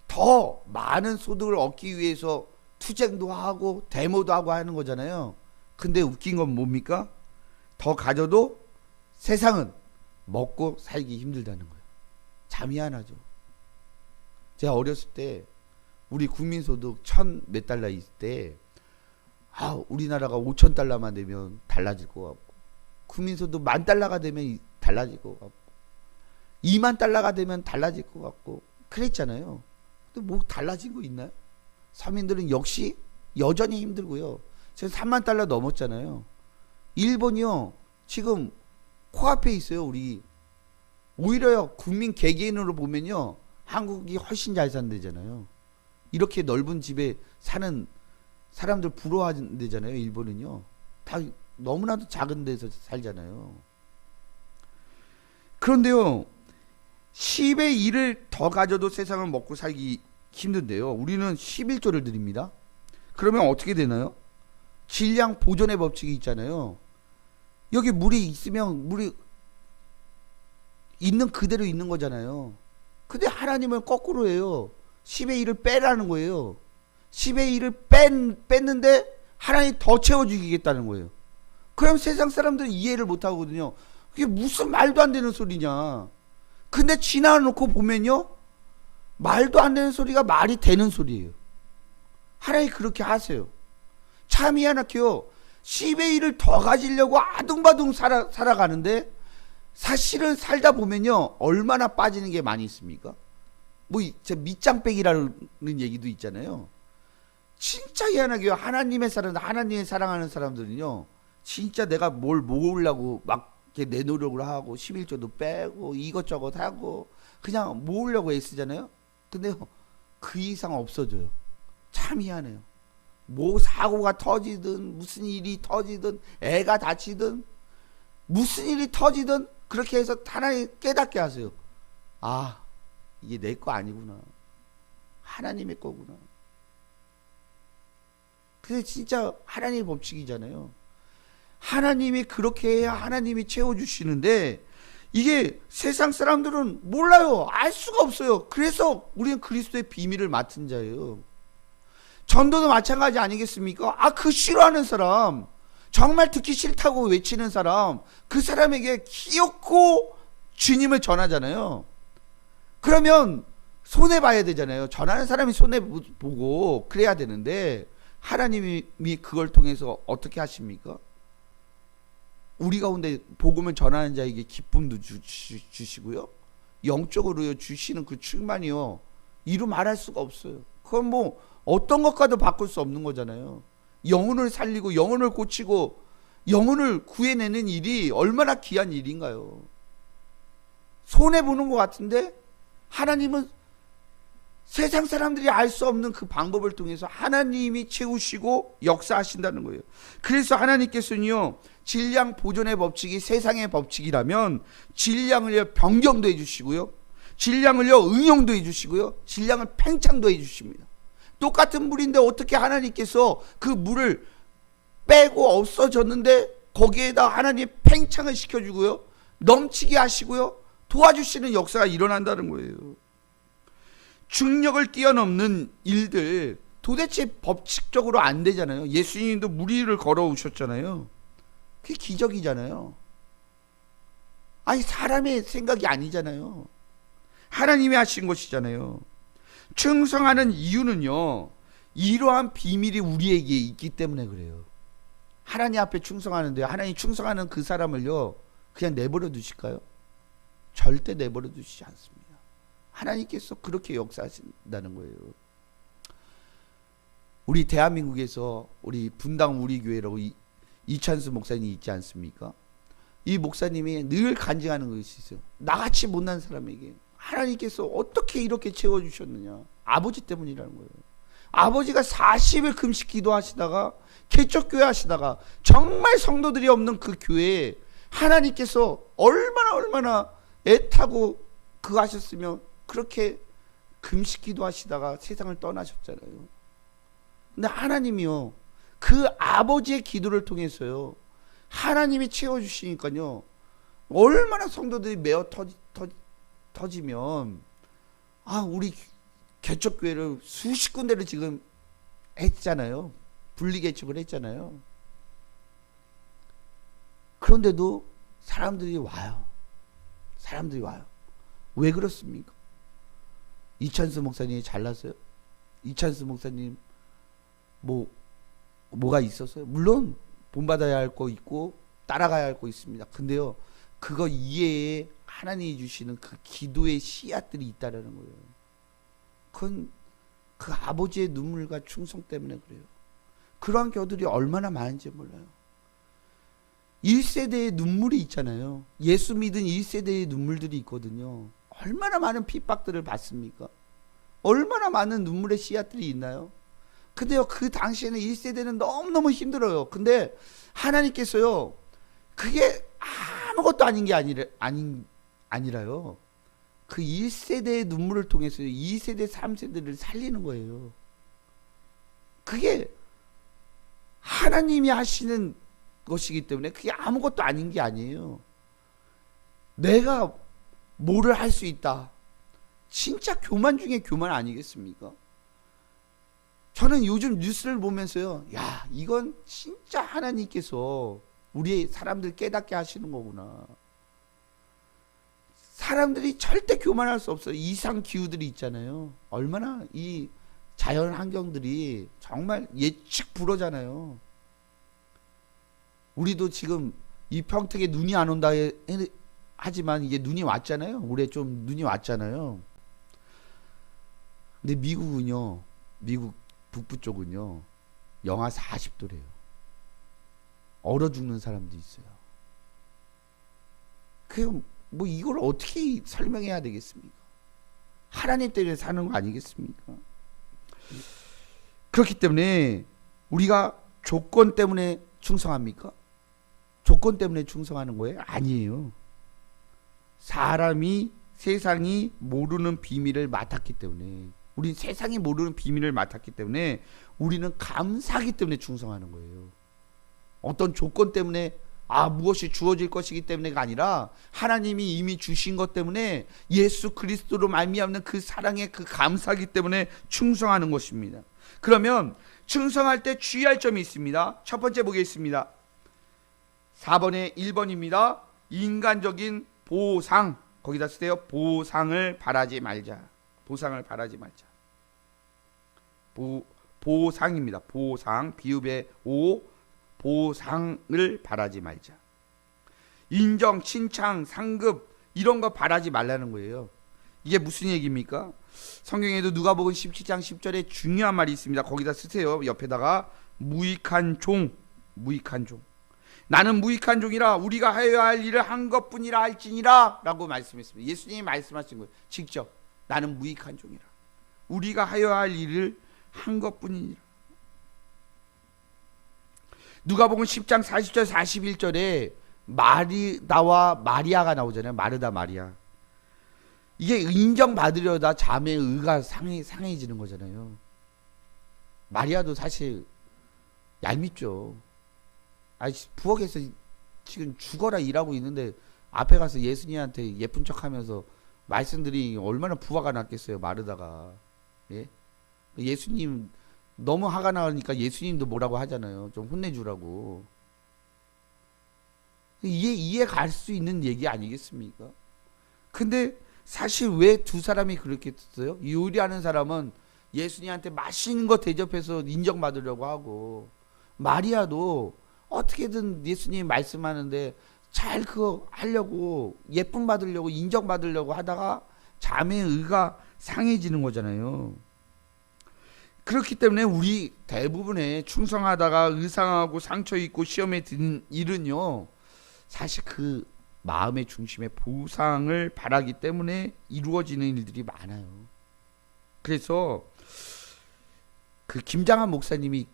더 많은 소득을 얻기 위해서 투쟁도 하고 데모도 하고 하는 거잖아요. 근데 웃긴 건 뭡니까? 더 가져도 세상은 먹고 살기 힘들다는 거예요. 참 희한하죠. 제가 어렸을 때 우리 국민소득 1000 몇 달러 있을 때 우리나라가 5000달러만 되면 달라질 것 같고 국민소득 10,000달러가 되면 달라질 것 같고 20,000달러가 되면 달라질 것 같고 그랬잖아요. 근데 뭐 달라진 거 있나요? 서민들은 역시 여전히 힘들고요. 지금 30,000달러 넘었잖아요. 일본이요 지금 코앞에 있어요. 우리 오히려 국민 개개인으로 보면요 한국이 훨씬 잘 산대잖아요. 이렇게 넓은 집에 사는 사람들 부러워하는 데잖아요. 일본은요 다 너무나도 작은 데서 살잖아요. 그런데요 10의 1을 더 가져도 세상을 먹고 살기 힘든데요 우리는 11조를 드립니다. 그러면 어떻게 되나요? 질량 보존의 법칙이 있잖아요. 여기 물이 있으면 물이 있는 그대로 있는 거잖아요. 근데 하나님은 거꾸로 해요. 10의 1을 빼라는 거예요. 10의 1을 뺐는데 하나님 더 채워주겠다는 거예요. 그럼 세상 사람들은 이해를 못 하거든요. 그게 무슨 말도 안 되는 소리냐. 근데 지나놓고 보면요 말도 안 되는 소리가 말이 되는 소리예요. 하나님 그렇게 하세요. 참 희한하게요 10의 1을 더 가지려고 아둥바둥 살아가는데 사실은 살다 보면요 얼마나 빠지는 게 많이 있습니까? 뭐 밑장빼기라는 얘기도 있잖아요. 진짜 희한하게요 하나님의 사랑하는 사람들은요 진짜 내가 뭘 모으려고 막 이렇게 내 노력을 하고 11조도 빼고 이것저것 하고 그냥 모으려고 애쓰잖아요. 근데 그 이상 없어져요. 참 희한해요. 뭐 사고가 터지든 무슨 일이 터지든 애가 다치든 무슨 일이 터지든 그렇게 해서 하나님 깨닫게 하세요. 아, 이게 내 거 아니구나. 하나님의 거구나. 그게 진짜 하나님의 법칙이잖아요. 하나님이 그렇게 해야 하나님이 채워주시는데 이게 세상 사람들은 몰라요. 알 수가 없어요. 그래서 우리는 그리스도의 비밀을 맡은 자예요. 전도도 마찬가지 아니겠습니까? 그 싫어하는 사람, 정말 듣기 싫다고 외치는 사람, 그 사람에게 기엽고 주님을 전하잖아요. 그러면 손해봐야 되잖아요. 전하는 사람이 손해보고 그래야 되는데 하나님이 그걸 통해서 어떻게 하십니까? 우리 가운데 복음을 전하는 자에게 기쁨도 주시고요. 영적으로 주시는 그 충만이요. 이루 말할 수가 없어요. 그건 뭐 어떤 것과도 바꿀 수 없는 거잖아요. 영혼을 살리고 영혼을 고치고 영혼을 구해내는 일이 얼마나 귀한 일인가요? 손해보는 것 같은데 하나님은 세상 사람들이 알 수 없는 그 방법을 통해서 하나님이 채우시고 역사하신다는 거예요. 그래서 하나님께서는요, 질량 보존의 법칙이 세상의 법칙이라면 질량을요 변경도 해주시고요, 질량을요 응용도 해주시고요, 질량을 팽창도 해주십니다. 똑같은 물인데 어떻게 하나님께서 그 물을 빼고 없어졌는데 거기에다 하나님 팽창을 시켜주고요, 넘치게 하시고요, 도와주시는 역사가 일어난다는 거예요. 중력을 뛰어넘는 일들 도대체 법칙적으로 안 되잖아요. 예수님도 물 위를 걸어오셨잖아요. 그게 기적이잖아요. 아니 사람의 생각이 아니잖아요. 하나님이 하신 것이잖아요. 충성하는 이유는요, 이러한 비밀이 우리에게 있기 때문에 그래요. 하나님 앞에 충성하는데 하나님 충성하는 그 사람을요 그냥 내버려 두실까요? 절대 내버려 두시지 않습니다. 하나님께서 그렇게 역사하신다는 거예요. 우리 대한민국에서 우리 분당 우리 교회라고 이찬수 목사님이 있지 않습니까? 이 목사님이 늘 간증하는 것이 있어요. 나같이 못난 사람에게 하나님께서 어떻게 이렇게 채워주셨느냐. 아버지 때문이라는 거예요. 아버지가 40일 금식 기도하시다가 개척교회 하시다가 정말 성도들이 없는 그 교회에 하나님께서 얼마나 애타고 그거 하셨으면 그렇게 금식 기도하시다가 세상을 떠나셨잖아요. 근데 하나님이요, 그 아버지의 기도를 통해서요 하나님이 채워주시니까요 얼마나 성도들이 메어 터지면 우리 개척교회를 수십 군데를 지금 했잖아요. 분리개척을 했잖아요. 그런데도 사람들이 와요. 왜 그렇습니까? 이찬수 목사님이 잘났어요? 이찬수 목사님 뭐가 있었어요? 물론 본받아야 할 거 있고 따라가야 할 거 있습니다. 근데요, 그거 이외에 하나님이 주시는 그 기도의 씨앗들이 있다라는 거예요. 그건 그 아버지의 눈물과 충성 때문에 그래요. 그러한 교들이 얼마나 많은지 몰라요. 1세대의 눈물이 있잖아요. 예수 믿은 1세대의 눈물들이 있거든요. 얼마나 많은 핍박들을 받습니까? 얼마나 많은 눈물의 씨앗들이 있나요? 근데요, 그 당시에는 1세대는 너무너무 힘들어요. 근데 하나님께서요, 그게 아무것도 아닌 게 아니라요. 그 1세대의 눈물을 통해서 2세대, 3세대를 살리는 거예요. 그게 하나님이 하시는 것이기 때문에 그게 아무것도 아닌 게 아니에요. 내가 뭐를 할 수 있다. 진짜 교만 중에 교만 아니겠습니까? 저는 요즘 뉴스를 보면서요, 야, 이건 진짜 하나님께서 우리 사람들 깨닫게 하시는 거구나. 사람들이 절대 교만할 수 없어요. 이상 기후들이 있잖아요. 얼마나 이 자연 환경들이 정말 예측 불허잖아요. 우리도 지금 이 평택에 눈이 안 온다 하지만 이게 눈이 왔잖아요. 올해 좀 눈이 왔잖아요. 근데 미국은요, 미국 북부 쪽은요 영하 40도래요. 얼어 죽는 사람도 있어요. 그 뭐 이걸 어떻게 설명해야 되겠습니까? 하나님 때문에 사는 거 아니겠습니까? 그렇기 때문에 우리가 조건 때문에 충성합니까? 조건 때문에 충성하는 거예요? 아니에요. 사람이 세상이 모르는 비밀을 맡았기 때문에, 우리 세상이 모르는 비밀을 맡았기 때문에 우리는 감사하기 때문에 충성하는 거예요. 어떤 조건 때문에 무엇이 주어질 것이기 때문에가 아니라 하나님이 이미 주신 것 때문에 예수 그리스도로 말미암는 그 사랑의 그 감사하기 때문에 충성하는 것입니다. 그러면 충성할 때 주의할 점이 있습니다. 첫 번째 보겠습니다. 4번에 1번입니다. 인간적인 보상, 거기다 쓰세요. 보상을 바라지 말자. 보상을 바라지 말자. 보상입니다. 보상, 비읍의 오, 보상을 바라지 말자. 인정, 칭찬, 상급 이런 거 바라지 말라는 거예요. 이게 무슨 얘기입니까? 성경에도 누가복음 17장 10절에 중요한 말이 있습니다. 거기다 쓰세요. 옆에다가 무익한 종, 무익한 종. 나는 무익한 종이라 우리가 하여야 할 일을 한 것뿐이라 할지니라 라고 말씀했습니다. 예수님이 말씀하신 거예요. 직접 나는 무익한 종이라 우리가 하여야 할 일을 한 것뿐이니라. 누가복음 10장 40절 41절에 마리다와 마리아가 나오잖아요. 마르다 마리아. 이게 인정받으려다 자매의 의가 상해지는 거잖아요. 마리아도 사실 얄밉죠. 부엌에서 지금 죽어라 일하고 있는데 앞에 가서 예수님한테 예쁜 척하면서 말씀드리니 얼마나 부화가 났겠어요. 마르다가. 예? 예수님 너무 화가 나니까 예수님도 뭐라고 하잖아요. 좀 혼내주라고. 이해 갈 수 있는 얘기 아니겠습니까? 근데 사실 왜 두 사람이 그렇게 했어요? 요리하는 사람은 예수님한테 맛있는 거 대접해서 인정받으려고 하고, 마리아도 어떻게든 예수님이 말씀하는데 잘 그거 하려고, 예쁨 받으려고, 인정받으려고 하다가 자매의 의가 상해지는 거잖아요. 그렇기 때문에 우리 대부분의 충성하다가 의상하고 상처 입고 시험에 든 일은요, 사실 그 마음의 중심에 보상을 바라기 때문에 이루어지는 일들이 많아요. 그래서 그 김장한 목사님이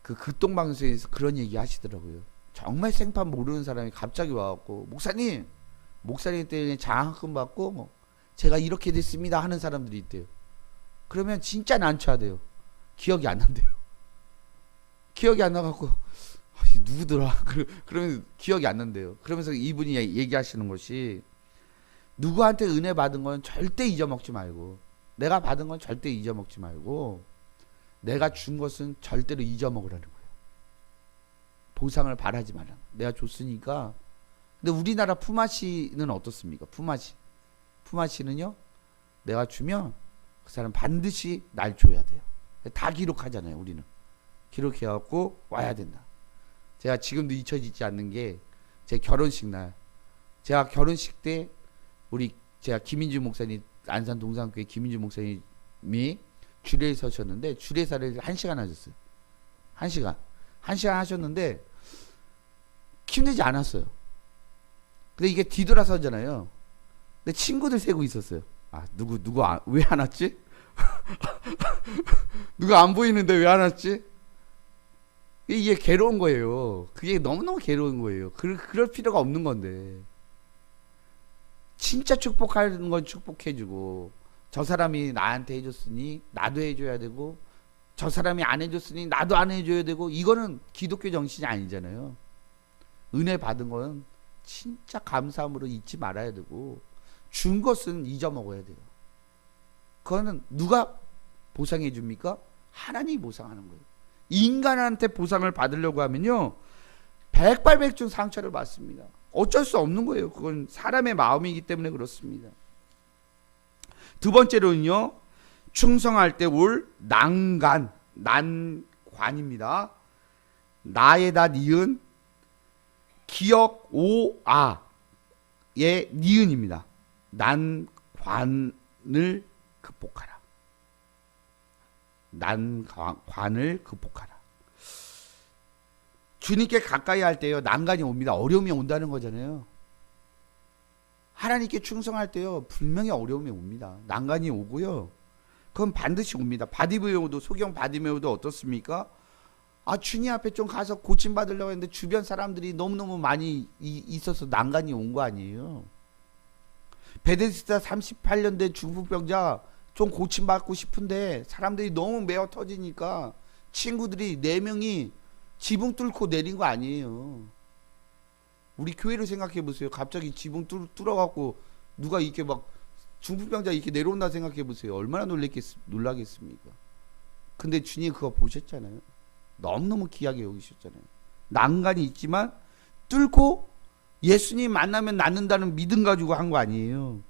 그 극동방송에서 그런 얘기 하시더라고요. 정말 생판 모르는 사람이 갑자기 와갖고 목사님 때문에 장학금 받고 제가 이렇게 됐습니다 하는 사람들이 있대요. 그러면 진짜 난처해야 돼요. 기억이 안 난대요. 기억이 안 나갖고 누구더라? 그러면 기억이 안 난대요. 그러면서 이분이 얘기하시는 것이, 누구한테 은혜 받은 건 절대 잊어먹지 말고, 내가 받은 건 절대 잊어먹지 말고, 내가 준 것은 절대로 잊어먹으라는 거예요. 보상을 바라지 말라. 내가 줬으니까. 근데 우리나라 품앗이는 어떻습니까? 품앗이는요, 내가 주면 그 사람 반드시 날 줘야 돼요. 다 기록하잖아요. 우리는 기록해갖고 와야 된다. 제가 지금도 잊혀지지 않는 게 제 결혼식 날, 제가 결혼식 때 제가 김인주 목사님, 안산 동산교회 김인주 목사님이 주례 서셨는데 주례사를 1시간 하셨어요. 1시간 하셨는데 힘들지 않았어요. 근데 이게 뒤돌아서잖아요. 근데 친구들 세고 있었어요. 누구 왜 안 왔지? 누가 안 보이는데 왜 안 왔지? 이게 괴로운 거예요. 그게 너무너무 괴로운 거예요. 그럴 필요가 없는 건데. 진짜 축복하는 건 축복해주고, 저 사람이 나한테 해줬으니 나도 해줘야 되고, 저 사람이 안 해줬으니 나도 안 해줘야 되고, 이거는 기독교 정신이 아니잖아요. 은혜 받은 건 진짜 감사함으로 잊지 말아야 되고, 준 것은 잊어먹어야 돼요. 그거는 누가 보상해 줍니까? 하나님이 보상하는 거예요. 인간한테 보상을 받으려고 하면요, 백발백중 상처를 받습니다. 어쩔 수 없는 거예요. 그건 사람의 마음이기 때문에 그렇습니다. 두 번째로는요, 충성할 때 올 난관입니다. 나에다 니은, 기역 오아의 니은입니다. 난관을 극복하라. 난관을 극복하라. 주님께 가까이 할 때요, 난관이 옵니다. 어려움이 온다는 거잖아요. 하나님께 충성할 때요 분명히 어려움이 옵니다. 난관이 오고요. 그건 반드시 옵니다. 바디메오도 소경 바디메오도 어떻습니까? 아 주님 앞에 좀 가서 고침 받으려고 했는데 주변 사람들이 너무너무 많이 있어서 난관이 온 거 아니에요. 베데스다 38년 된 중풍병자 좀 고침 받고 싶은데 사람들이 너무 메어 터지니까 친구들이 4명이 지붕 뚫고 내린 거 아니에요. 우리 교회를 생각해 보세요. 갑자기 지붕 뚫어갖고 누가 이렇게 막 중풍병자 이렇게 내려온다 생각해 보세요. 얼마나 놀라겠습니까? 근데 주님 그거 보셨잖아요. 너무너무 귀하게 여기셨잖아요. 난간이 있지만 뚫고 예수님 만나면 낫는다는 믿음 가지고 한 거 아니에요.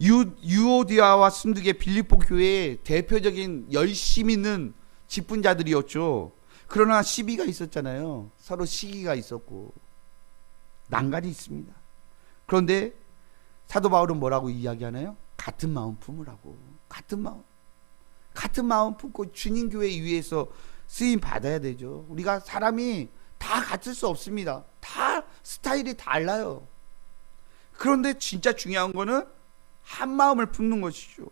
유오디아와 순두계 빌립보 교회의 대표적인 열심 있는 직분자들이었죠. 그러나 시비가 있었잖아요. 서로 시기가 있었고 난간이 있습니다. 그런데 사도 바울은 뭐라고 이야기하나요? 같은 마음 품으라고. 같은 마음 품고 주님 교회 위에서 쓰임 받아야 되죠. 우리가 사람이 다 같을 수 없습니다. 다 스타일이 달라요. 그런데 진짜 중요한 거는 한 마음을 품는 것이죠.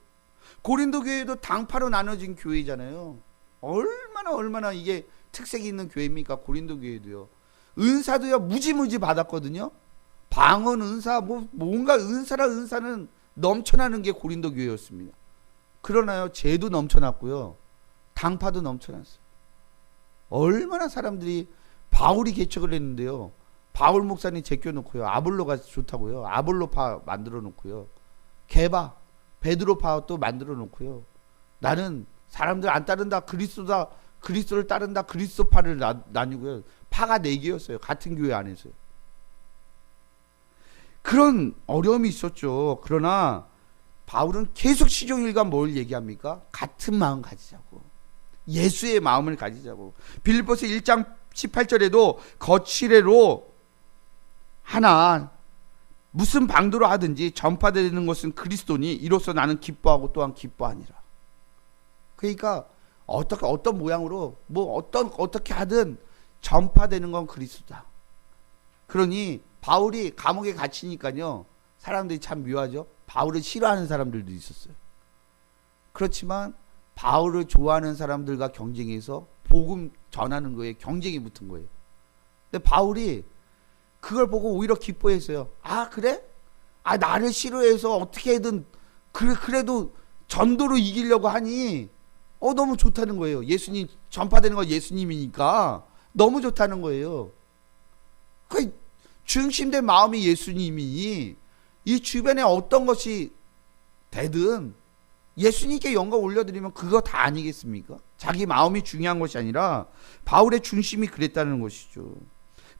고린도 교회도 당파로 나눠진 교회잖아요. 얼마나 이게 특색이 있는 교회입니까? 고린도 교회도요. 은사도요 무지무지 받았거든요. 방언 은사 뭔가 은사는 넘쳐나는 게 고린도 교회였습니다. 그러나요 죄도 넘쳐났고요. 당파도 넘쳐났어요. 얼마나 사람들이 바울이 개척을 했는데요. 바울 목사님 제껴놓고요. 아볼로가 좋다고요. 아볼로파 만들어 놓고요. 개바 베드로파 또 만들어 놓고요. 나는 사람들 안 따른다. 그리스도를 따른다. 그리스도파를 나뉘고요. 파가 4개였어요. 같은 교회 안에서요. 그런 어려움이 있었죠. 그러나 바울은 계속 시종일관 뭘 얘기합니까? 같은 마음 가지자고. 예수의 마음을 가지자고. 빌립보서 1장 18절에도 거칠애로 하나 무슨 방도로 하든지 전파되는 것은 그리스도니 이로써 나는 기뻐하고 또한 기뻐하니라. 그러니까 어떤 모양으로 어떻게 하든 전파되는 건 그리스도다. 그러니 바울이 감옥에 갇히니까요. 사람들이 참 묘하죠. 바울을 싫어하는 사람들도 있었어요. 그렇지만 바울을 좋아하는 사람들과 경쟁해서 복음 전하는 거에 경쟁이 붙은 거예요. 근데 바울이 그걸 보고 오히려 기뻐했어요. 아 그래? 아 나를 싫어해서 어떻게든 그래도 전도로 이기려고 하니 너무 좋다는 거예요. 예수님 전파되는 건 예수님이니까 너무 좋다는 거예요. 그 중심된 마음이 예수님이니 이 주변에 어떤 것이 되든 예수님께 영광 올려드리면 그거 다 아니겠습니까? 자기 마음이 중요한 것이 아니라 바울의 중심이 그랬다는 것이죠.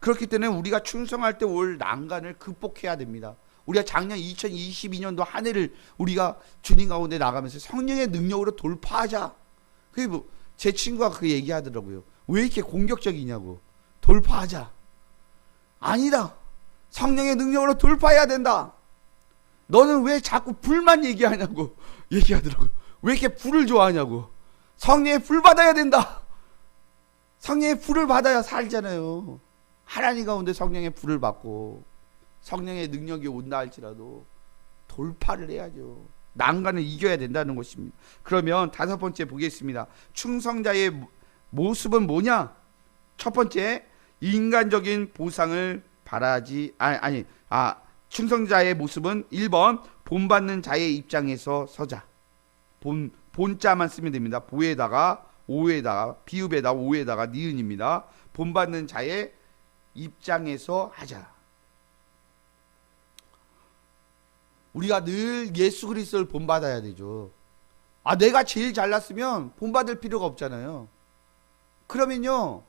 그렇기 때문에 우리가 충성할 때 올 난간을 극복해야 됩니다. 우리가 작년 2022년도 한 해를 우리가 주님 가운데 나가면서 성령의 능력으로 돌파하자. 그게 제 친구가 그 얘기하더라고요. 왜 이렇게 공격적이냐고. 돌파하자. 아니다. 성령의 능력으로 돌파해야 된다. 너는 왜 자꾸 불만 얘기하냐고 얘기하더라고요. 왜 이렇게 불을 좋아하냐고. 성령의 불 받아야 된다. 성령의 불을 받아야 살잖아요. 하나님 가운데 성령의 불을 받고 성령의 능력이 온다 할지라도 돌파를 해야죠. 난간을 이겨야 된다는 것입니다. 그러면 5번째 보겠습니다. 충성자의 모습은 뭐냐? 첫 번째, 인간적인 보상을 바라지 충성자의 모습은 1번 본받는 자의 입장에서 서자. 본자만 쓰면 됩니다. 보에다가 오에다가 비읍에다가 오에다가 니은입니다. 본받는 자의 입장에서 하자. 우리가 늘 예수 그리스도를 본받아야 되죠. 내가 제일 잘났으면 본받을 필요가 없잖아요. 그러면요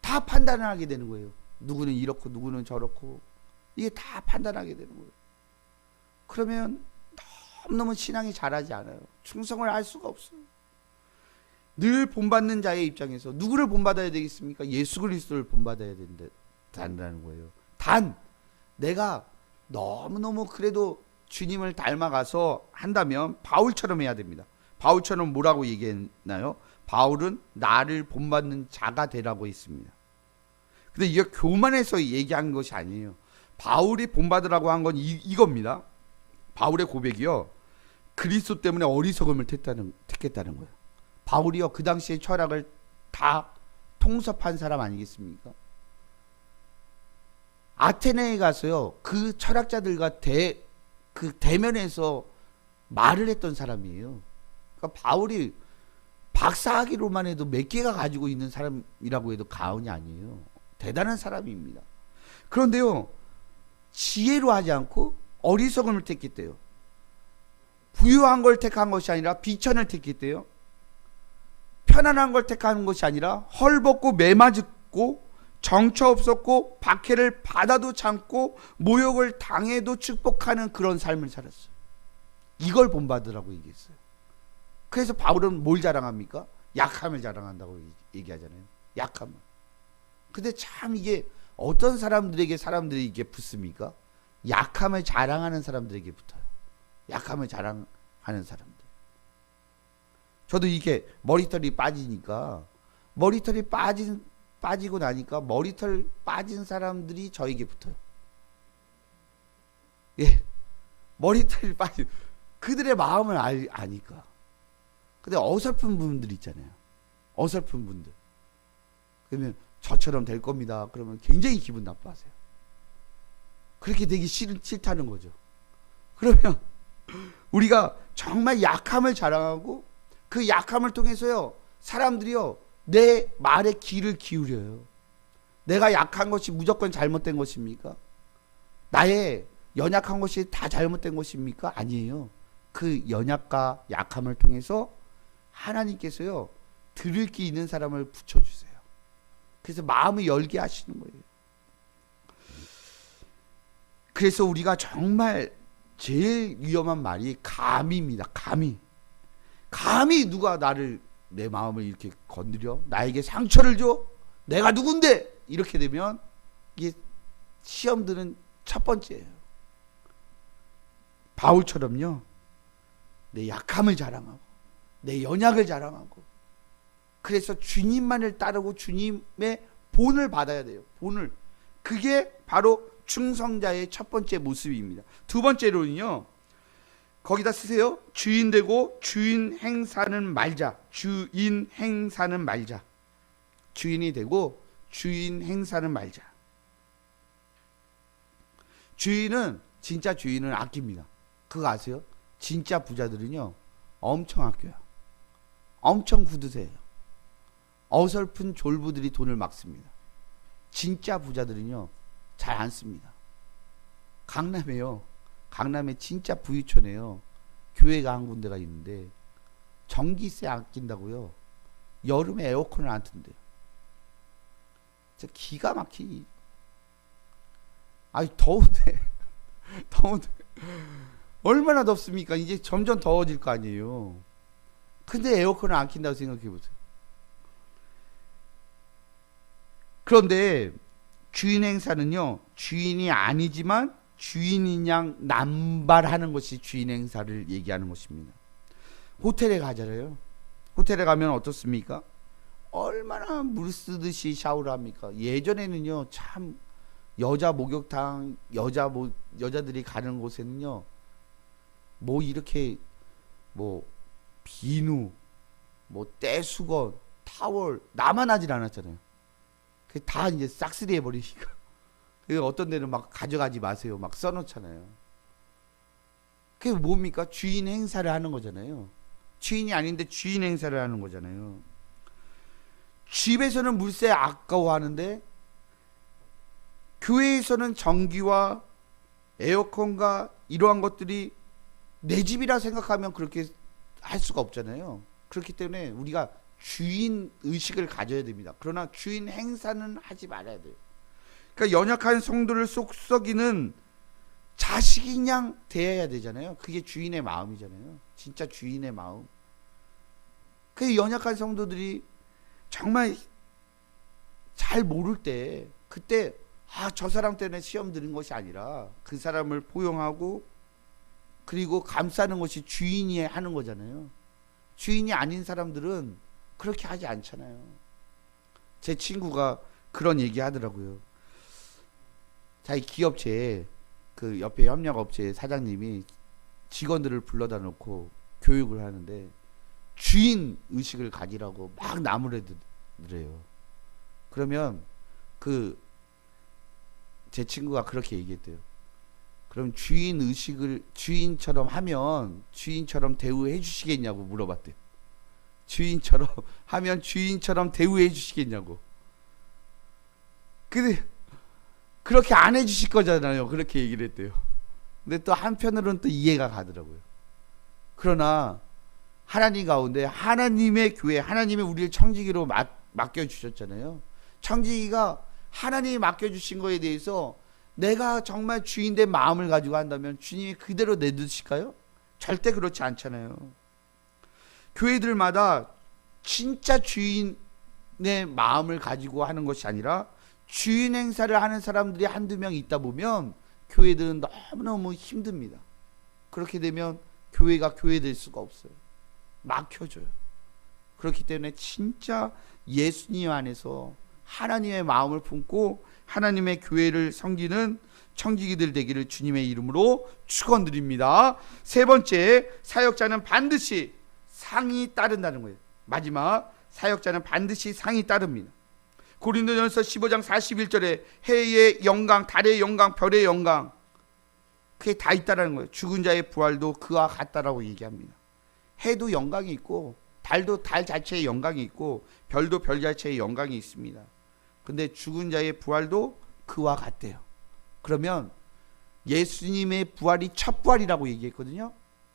다 판단을 하게 되는 거예요. 누구는 이렇고 누구는 저렇고 이게 다 판단하게 되는 거예요. 그러면 너무너무 신앙이 자라지 않아요. 충성을 할 수가 없어요. 늘 본받는 자의 입장에서 누구를 본받아야 되겠습니까? 예수 그리스도를 본받아야 된다는 거예요. 단 내가 너무너무 그래도 주님을 닮아가서 한다면 바울처럼 해야 됩니다. 바울처럼 뭐라고 얘기했나요? 바울은 나를 본받는 자가 되라고 했습니다. 근데 이게 교만해서 얘기한 것이 아니에요. 바울이 본받으라고 한 건 이겁니다. 바울의 고백이요. 그리스도 때문에 어리석음을 택했다는 거예요. 바울이요 그 당시의 철학을 다 통섭한 사람 아니겠습니까? 아테네에 가서요 그 철학자들과 대면에서 말을 했던 사람이에요. 그러니까 바울이 박사학위로만 해도 몇 개가 가지고 있는 사람이라고 해도 과언이 아니에요. 대단한 사람입니다. 그런데요 지혜로 하지 않고 어리석음을 택했대요. 부유한 걸 택한 것이 아니라 비천을 택했대요. 편안한 걸 택하는 것이 아니라 헐벗고 매맞고 정처 없었고 박해를 받아도 참고 모욕을 당해도 축복하는 그런 삶을 살았어요. 이걸 본받으라고 얘기했어요. 그래서 바울은 뭘 자랑합니까? 약함을 자랑한다고 얘기하잖아요. 약함을. 근데 참 이게 어떤 사람들이 이게 붙습니까? 약함을 자랑하는 사람들에게 붙어요. 약함을 자랑하는 사람들. 저도 이게 머리털이 빠지니까 머리털이 빠지고 나니까 머리털 빠진 사람들이 저에게 붙어요. 예, 머리털이 빠진 그들의 마음을 아니까. 근데 어설픈 분들 있잖아요. 어설픈 분들. 그러면 저처럼 될 겁니다. 그러면 굉장히 기분 나빠하세요. 그렇게 되기 싫다는 거죠. 그러면 우리가 정말 약함을 자랑하고 그 약함을 통해서요 사람들이요 내 말에 귀를 기울여요. 내가 약한 것이 무조건 잘못된 것입니까? 나의 연약한 것이 다 잘못된 것입니까? 아니에요. 그 연약과 약함을 통해서 하나님께서요 들을 게 있는 사람을 붙여주세요. 그래서 마음을 열게 하시는 거예요. 그래서 우리가 정말 제일 위험한 말이 감히입니다. 감히 누가 내 마음을 이렇게 건드려 나에게 상처를 줘? 내가 누군데? 이렇게 되면 이게 시험 드는 첫 번째예요. 바울처럼요 내 약함을 자랑하고 내 연약을 자랑하고 그래서 주님만을 따르고 주님의 본을 받아야 돼요. 본을. 그게 바로 충성자의 첫 번째 모습입니다. 두 번째로는요 거기다 쓰세요. 주인 되고 주인 행사는 말자. 주인 행사는 말자. 주인이 되고 주인 행사는 말자. 진짜 주인은 아낍니다. 그거 아세요? 진짜 부자들은요 엄청 아껴요. 엄청 굳으세요. 어설픈 졸부들이 돈을 막 씁니다. 진짜 부자들은요 잘 안 씁니다. 강남에 진짜 부유촌에요 교회가 한 군데가 있는데 전기세 아낀다고요 여름에 에어컨을 안 튼대요. 진짜 기가 막히기. 아니 더운데 얼마나 덥습니까? 이제 점점 더워질 거 아니에요. 근데 에어컨을 안 킨다고 생각해 보세요. 그런데 주인 행사는요 주인이 아니지만 주인인 양 남발하는 것이 주인 행사를 얘기하는 것입니다. 호텔에 가잖아요. 호텔에 가면 어떻습니까? 얼마나 물 쓰듯이 샤워를 합니까? 예전에는요 참 여자 목욕탕 여자들이 가는 곳에는요 뭐 이렇게 뭐 비누 뭐 떼수건 타월 나만 하질 않았잖아요. 그 다 이제 싹쓸이 해버리니까 어떤 데는 막 가져가지 마세요 막 써놓잖아요. 그게 뭡니까? 주인 행사를 하는 거잖아요. 주인이 아닌데 주인 행사를 하는 거잖아요. 집에서는 물세 아까워하는데 교회에서는 전기와 에어컨과 이러한 것들이 내 집이라 생각하면 그렇게 할 수가 없잖아요. 그렇기 때문에 우리가 주인 의식을 가져야 됩니다. 그러나 주인 행사는 하지 말아야 돼요. 그러니까 연약한 성도를 속썩이는 자식인 양 대해야 되잖아요. 그게 주인의 마음이잖아요. 진짜 주인의 마음. 그 연약한 성도들이 정말 잘 모를 때 그때 저 사람 때문에 시험 드는 것이 아니라 그 사람을 포용하고 그리고 감싸는 것이 주인이 하는 거잖아요. 주인이 아닌 사람들은 그렇게 하지 않잖아요. 제 친구가 그런 얘기 하더라고요. 자기 기업체에 그 옆에 협력업체 사장님이 직원들을 불러다 놓고 교육을 하는데 주인 의식을 가지라고 막 나무래들어요. 그러면 그 제 친구가 그렇게 얘기했대요. 그럼 주인 의식을 주인처럼 하면 주인처럼 대우해 주시겠냐고 물어봤대요. 주인처럼 하면 주인처럼 대우해 주시겠냐고. 근데 그렇게 안 해주실 거잖아요. 그렇게 얘기를 했대요. 근데 또 한편으로는 또 이해가 가더라고요. 그러나 하나님 가운데 하나님의 교회, 하나님의 우리를 청지기로 맡겨주셨잖아요. 청지기가 하나님이 맡겨주신 거에 대해서 내가 정말 주인된 마음을 가지고 한다면 주님이 그대로 내두실까요? 절대 그렇지 않잖아요. 교회들마다 진짜 주인의 마음을 가지고 하는 것이 아니라 주인 행사를 하는 사람들이 한두 명 있다 보면 교회들은 너무너무 힘듭니다. 그렇게 되면 교회가 교회될 수가 없어요. 막혀져요. 그렇기 때문에 진짜 예수님 안에서 하나님의 마음을 품고 하나님의 교회를 섬기는 청지기들 되기를 주님의 이름으로 축원드립니다. 세 번째, 사역자는 반드시 상이 따른다는 거예요. 마지막, 사역자는 반드시 상이 따릅니다. 고린도전서 15장 41절에 해의 영광, 달의 영광, 별의 영광, 그게 다 있다라는 거예요. 죽은 자의 부활도 그와 같다라고 얘기합니다. 해도 영광이 있고 달도 달 자체의 영광이 있고 별도 별 자체의 영광이 있습니다. 근데 죽은 자의 부활도 그와 같대요. 그러면 예수님의 부활이 첫 부활이라고 얘기했거든요.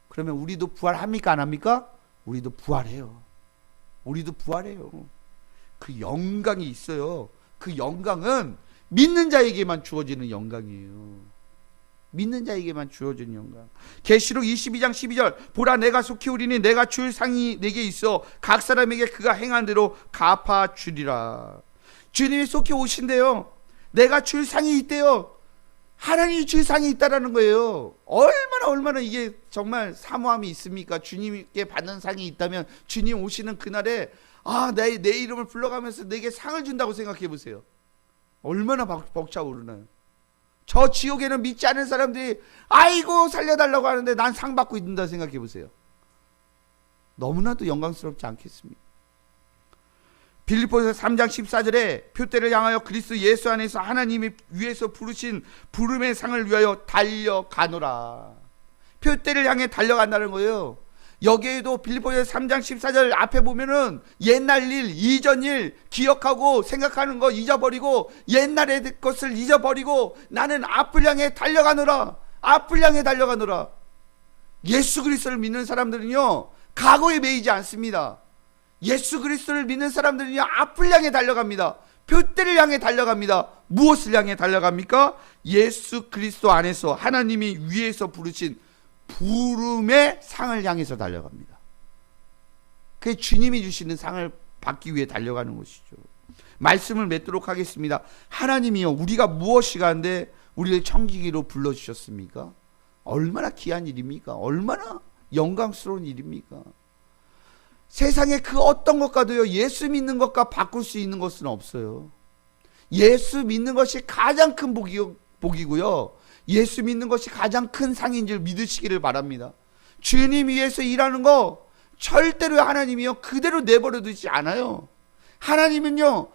그러면 우리도 부활합니까? 안 합니까? 우리도 부활해요. 우리도 부활해요. 그 영광이 있어요. 그 영광은 믿는 자에게만 주어지는 영광이에요. 믿는 자에게만 주어지는 영광. 계시록 22장 12절 보라 내가 속히 오리니 내가 줄 상이 내게 있어 각 사람에게 그가 행한 대로 갚아 주리라. 주님이 속히 오신대요. 내가 줄 상이 있대요. 하나님이 줄 상이 있다라는 거예요. 얼마나 이게 정말 사모함이 있습니까? 주님께 받는 상이 있다면 주님 오시는 그날에 내 이름을 불러가면서 내게 상을 준다고 생각해 보세요. 얼마나 벅차오르나요? 저 지옥에는 믿지 않은 사람들이 아이고 살려달라고 하는데 난 상 받고 있는다 생각해 보세요. 너무나도 영광스럽지 않겠습니까? 빌립보서 3장 14절에 표대를 향하여 그리스도 예수 안에서 하나님이 위에서 부르신 부름의 상을 위하여 달려가노라. 표대를 향해 달려간다는 거예요. 여기에도 빌립보서 3장 14절 앞에 보면은 옛날 일, 이전 일 기억하고 생각하는 거 잊어버리고 옛날의 것을 잊어버리고 나는 앞을 향해 달려가노라. 앞을 향해 달려가노라. 예수 그리스도를 믿는 사람들은요 과거에 매이지 않습니다. 예수 그리스도를 믿는 사람들은요 앞을 향해 달려갑니다. 표대를 향해 달려갑니다. 무엇을 향해 달려갑니까? 예수 그리스도 안에서 하나님이 위에서 부르신 부름의 상을 향해서 달려갑니다. 그게 주님이 주시는 상을 받기 위해 달려가는 것이죠. 말씀을 맺도록 하겠습니다. 하나님이요 우리가 무엇이 가는데 우리를 청지기로 불러주셨습니까? 얼마나 귀한 일입니까? 얼마나 영광스러운 일입니까? 세상에 그 어떤 것과도요 예수 믿는 것과 바꿀 수 있는 것은 없어요. 예수 믿는 것이 가장 큰 복이고요. 예수 믿는 것이 가장 큰 상인 줄 믿으시기를 바랍니다. 주님 위해서 일하는 거 절대로 하나님이요 그대로 내버려 두지 않아요. 하나님은요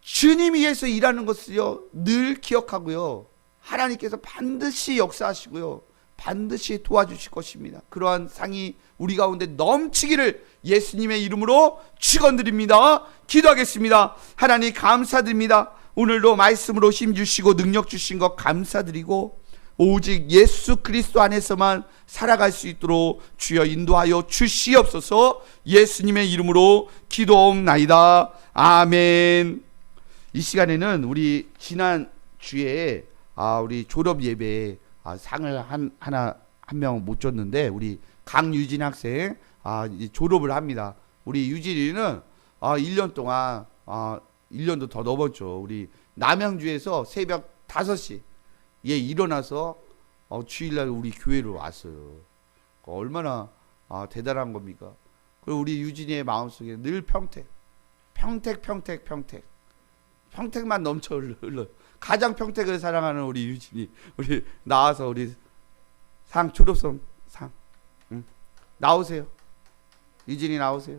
주님 위해서 일하는 것을요 늘 기억하고요 하나님께서 반드시 역사하시고요 반드시 도와주실 것입니다. 그러한 상이 우리 가운데 넘치기를 예수님의 이름으로 축원드립니다. 기도하겠습니다. 하나님 감사드립니다. 오늘도 말씀으로 힘 주시고 능력 주신 것 감사드리고 오직 예수 그리스도 안에서만 살아갈 수 있도록 주여 인도하여 주시옵소서. 예수님의 이름으로 기도옵나이다. 아멘. 이 시간에는 우리 지난 주에 우리 졸업 예배에 상을 한 명 못 줬는데 우리 강유진 학생 졸업을 합니다. 우리 유진이는 1년 동안 1년도 더 넘었죠. 우리 남양주에서 새벽 5시 예 일어나서 주일날 우리 교회로 왔어요. 얼마나 대단한 겁니까? 그리고 우리 유진이의 마음속에 늘 평택만 넘쳐 흘러. 가장 평택을 사랑하는 우리 유진이, 우리 나와서 우리 상 졸업성 상 나오세요. 유진이 나오세요.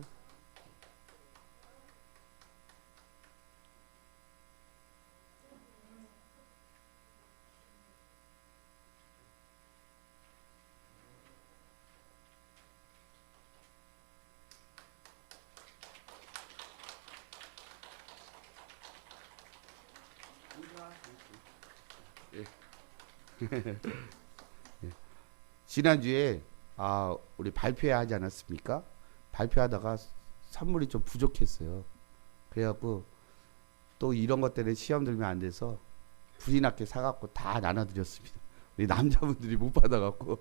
지난주에 우리 발표하지 않았습니까? 발표하다가 선물이 좀 부족했어요. 그래갖고 또 이런 것 때문에 시험 들면 안 돼서 불이 났게 사갖고 다 나눠드렸습니다. 우리 남자분들이 못 받아갖고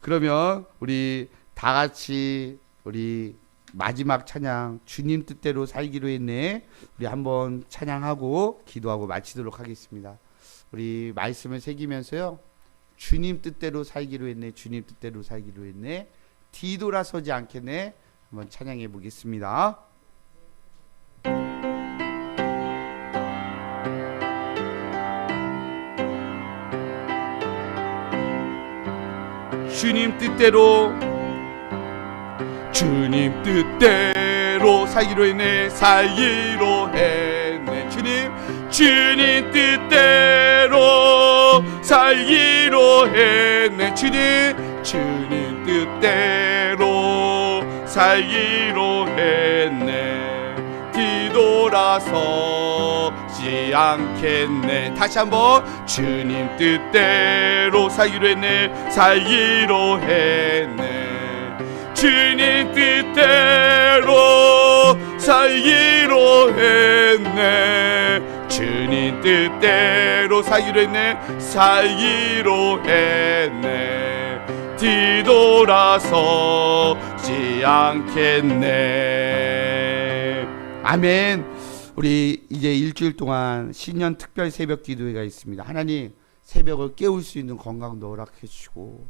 그러면 우리 다 같이 우리 마지막 찬양 주님 뜻대로 살기로 했네, 우리 한번 찬양하고 기도하고 마치도록 하겠습니다. 우리 말씀을 새기면서요, 주님 뜻대로 살기로 했네, 주님 뜻대로 살기로 했네, 뒤돌아서지 않겠네, 한번 찬양해 보겠습니다. 주님 뜻대로, 주님 뜻대로 살기로 했네, 살기로 했네, 주님 뜻대로 살기로 했네, 주님 뜻대로 살기로 했네, 뒤돌아서지 않겠네. 다시 한번 주님 뜻대로 살기로 했네, 살기로 했네, 주님 뜻대로 살기로 했네, 주님 뜻대로 살기로 했네, 살기로 했네, 뒤돌아서지 않겠네. 아멘. 우리 이제 일주일 동안 신년 특별 새벽 기도회가 있습니다. 하나님, 새벽을 깨울 수 있는 건강도 허락해 주시고,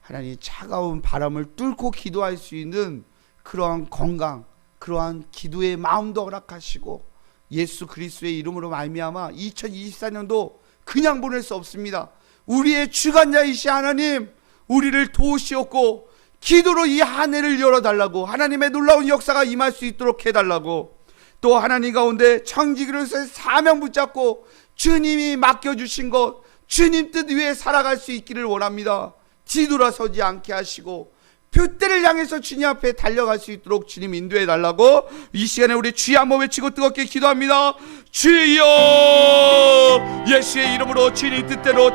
하나님 차가운 바람을 뚫고 기도할 수 있는 그러한 건강, 그러한 기도의 마음도 허락하시고, 예수 그리스도의 이름으로 말미암아 2024년도 그냥 보낼 수 없습니다. 우리의 주관자이신 하나님, 우리를 도우시옵고 기도로 이 한 해를 열어달라고, 하나님의 놀라운 역사가 임할 수 있도록 해달라고, 또 하나님 가운데 청지기로서의 사명 붙잡고 주님이 맡겨주신 것, 주님 뜻 위에 살아갈 수 있기를 원합니다. 뒤돌아서지 않게 하시고 표대를 향해서 주님 앞에 달려갈 수 있도록 주님 인도해 달라고 이 시간에 우리 주여 한번 외치고 뜨겁게 기도합니다. 주여, 예수의 이름으로 주님 뜻대로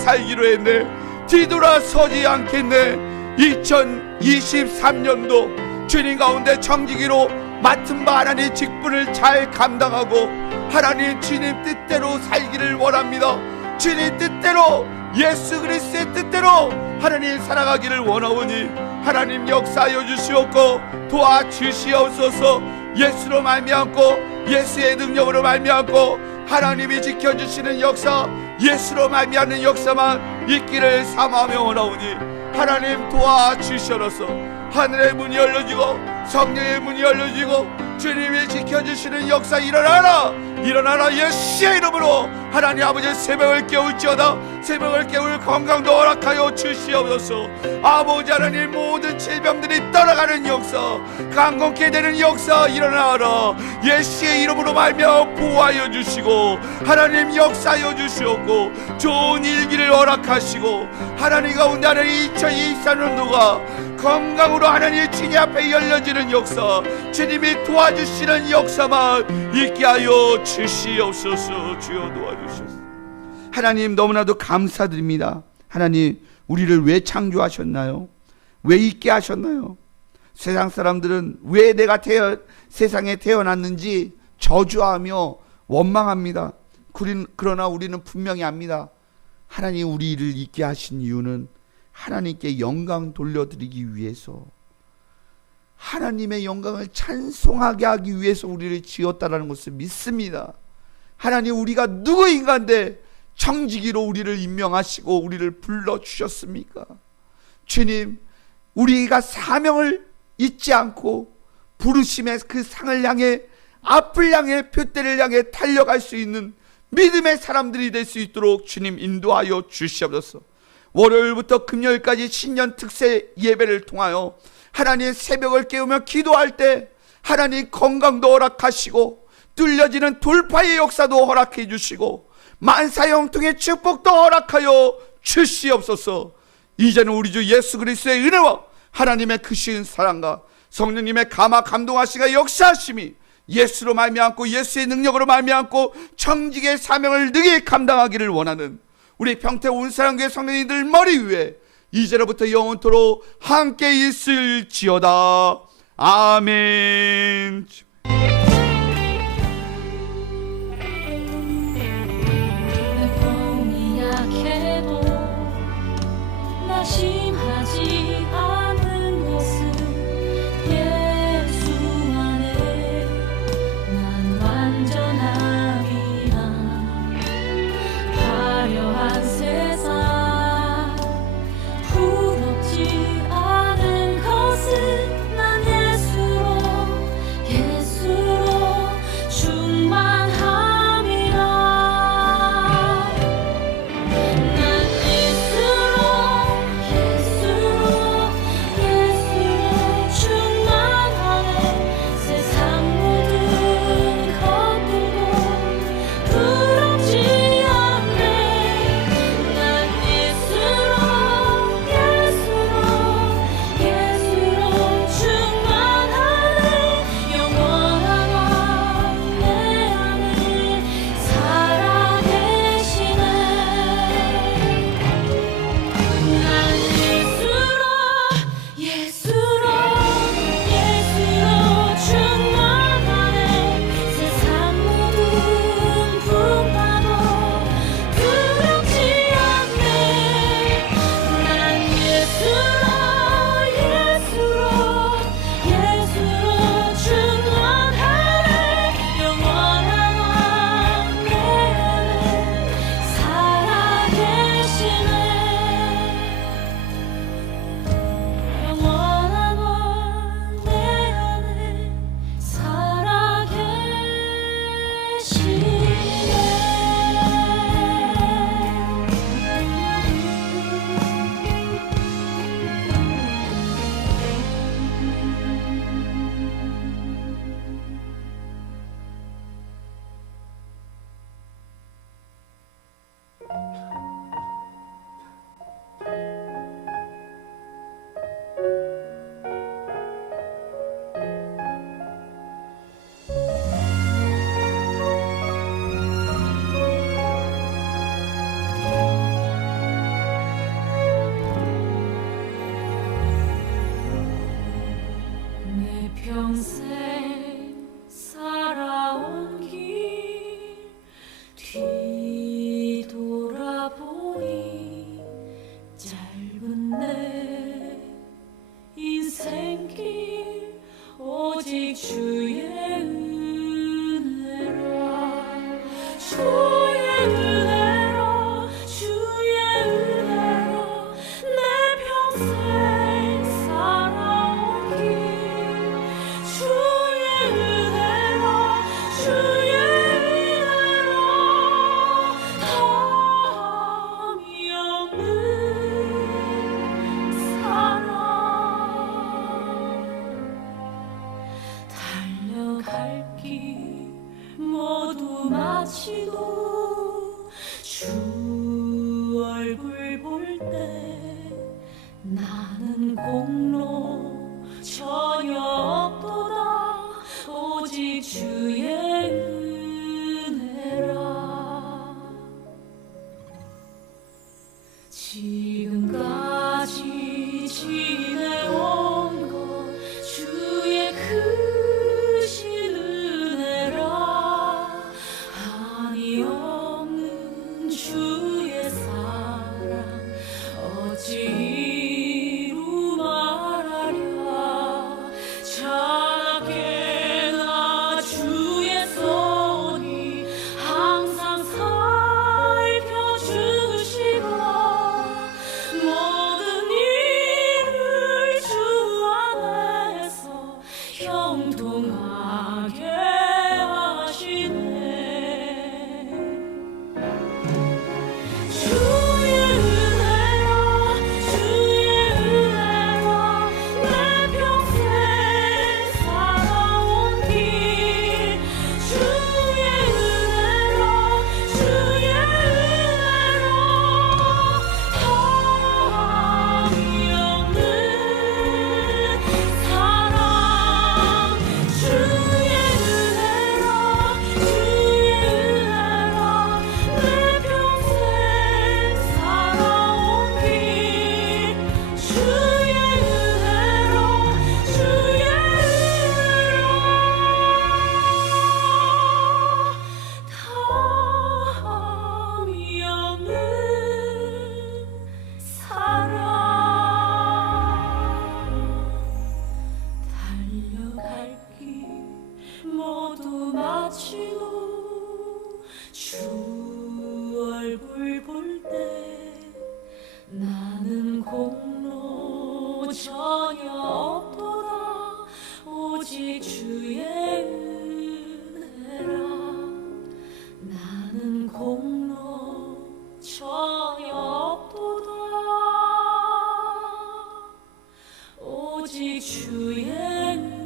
살기로 했네, 뒤돌아서지 않겠네. 2023년도 주님 가운데 청지기로 맡은 바 하나님의 직분을 잘 감당하고 하나님 주님 뜻대로 살기를 원합니다. 주님 뜻대로, 예수 그리스도의 뜻대로 하나님 살아가기를 원하오니 하나님 역사하여 주시옵고 도와주시옵소서. 예수로 말미암고 예수의 능력으로 말미암고 하나님이 지켜주시는 역사, 예수로 말미암는 역사만 있기를 사모하며 원하오니 하나님 도와주시옵소서. 하늘의 문이 열려지고 성령의 문이 열려지고 주님이 지켜주시는 역사 일어나라 예수의 이름으로 하나님 아버지 새벽을 깨울지어다. 새벽을 깨울 건강도 허락하여 주시옵소서. 아버지 하나님, 모든 질병들이 떠나가는 역사, 강건케 되는 역사 일어나라. 예수의 이름으로 말미암아 보호하여 주시고 하나님 역사하여 주시옵고 좋은 일기를 허락하시고 하나님 가운데 하나님 2024년도가 건강으로 하나님 주님 앞에 열려지는 역사, 주님이 도와주시는 역사만 있게 하여 주시옵소서. 주여 도와주시옵소서. 하나님 너무나도 감사드립니다. 하나님, 우리를 왜 창조하셨나요? 왜 있게 하셨나요? 세상 사람들은 왜 내가 세상에 태어났는지 저주하며 원망합니다. 그러나 우리는 분명히 압니다. 하나님 우리를 있게 하신 이유는 하나님께 영광 돌려드리기 위해서, 하나님의 영광을 찬송하게 하기 위해서 우리를 지었다라는 것을 믿습니다. 하나님, 우리가 누구인가인데 청지기로 우리를 임명하시고 우리를 불러주셨습니까? 주님, 우리가 사명을 잊지 않고 부르심의 그 상을 향해 앞을 향해 표대를 향해 달려갈 수 있는 믿음의 사람들이 될 수 있도록 주님 인도하여 주시옵소서. 월요일부터 금요일까지 신년 특세 예배를 통하여 하나님의 새벽을 깨우며 기도할 때 하나님 건강도 허락하시고 뚫려지는 돌파의 역사도 허락해 주시고 만사형통의 축복도 허락하여 주시옵소서. 이제는 우리 주 예수 그리스도의 은혜와 하나님의 크신 사랑과 성령님의 감화 감동하시가 역사하심이 예수로 말미암고 예수의 능력으로 말미암고 청직의 사명을 능히 감당하기를 원하는 우리 평택 온사랑교회 성도님들 머리 위에 이제로부터 영원토록 함께 있을지어다. 아멘. 몸이 약해도 나심하지 않은 것은 예수 안에 난 완전함이라. 화려한 세상 부럽지 않은 것은 난 예수로 충만함이라. 너를 볼 때 나는 공로 전혀 없도다 오직 주의 은혜라 나는 공로 전혀 없도다 오직 주의 은혜라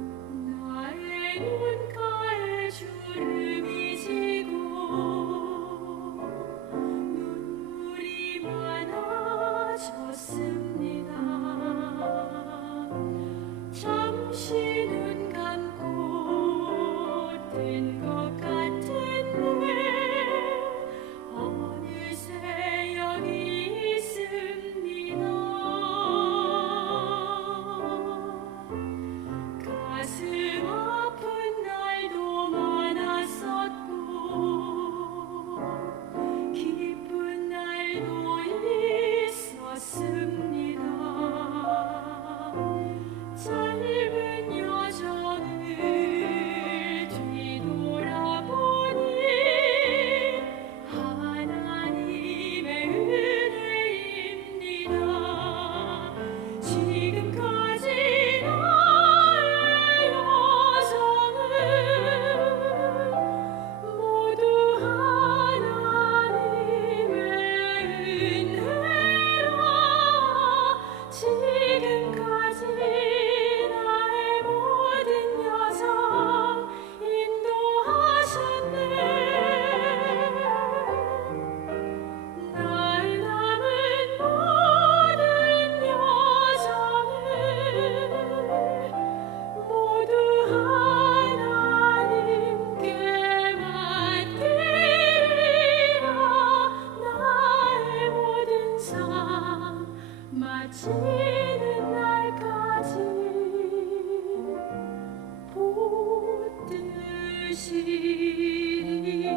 나의 눈가에 주름이 지고 눈물이 많아졌습니다. 잠시 눈 감고 뜬 것 같은데 어느새 여기 있습니다. 가슴 아픈 날도 많았었고 기쁜 날도 있었습니다. 짧은 여정을 뒤돌아보니 하나님의 은혜입니다. 지금까지 나의 여정은 모두 하나님의 은혜라 지금까지 나의 모든 여정 인도하셨네 날 남은 모든 여정을 모두 하나님께 맡기리라 나의 모든 삶 마치는 날까지 붙드시리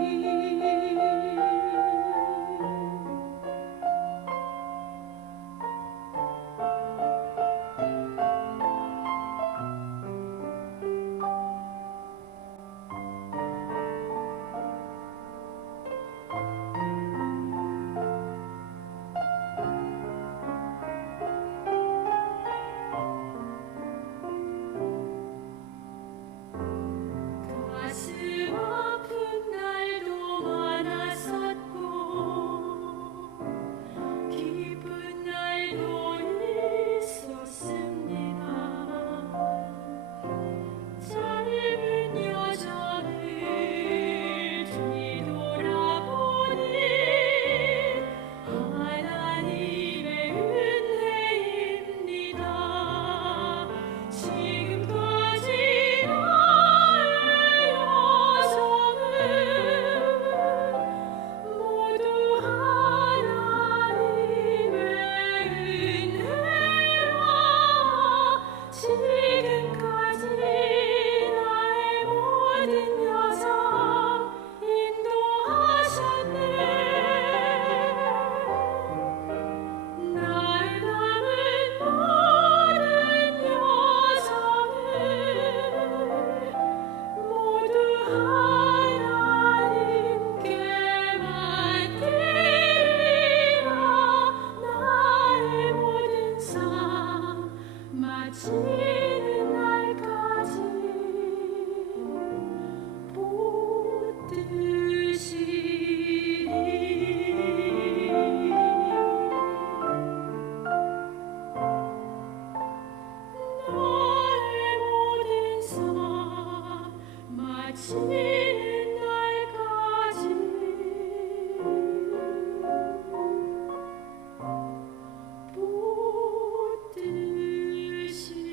가슴 아픈 날도 많았었고 기쁜 날도 있었습니다. 짧은 여정을 뒤돌아보니 하나님의 은혜입니다. 지금까지 나의 여정은 모두 하나님의 은혜라 지금까지 나의 모든 여정 인도하셨네 날 남은 모든 여정을 모두 하나님께 맡기리라 나의 모든 삶 마치는 날까지 지는 날까지 붙드시리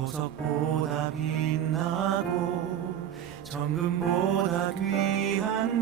보석보다 빛나고 정금보다 귀한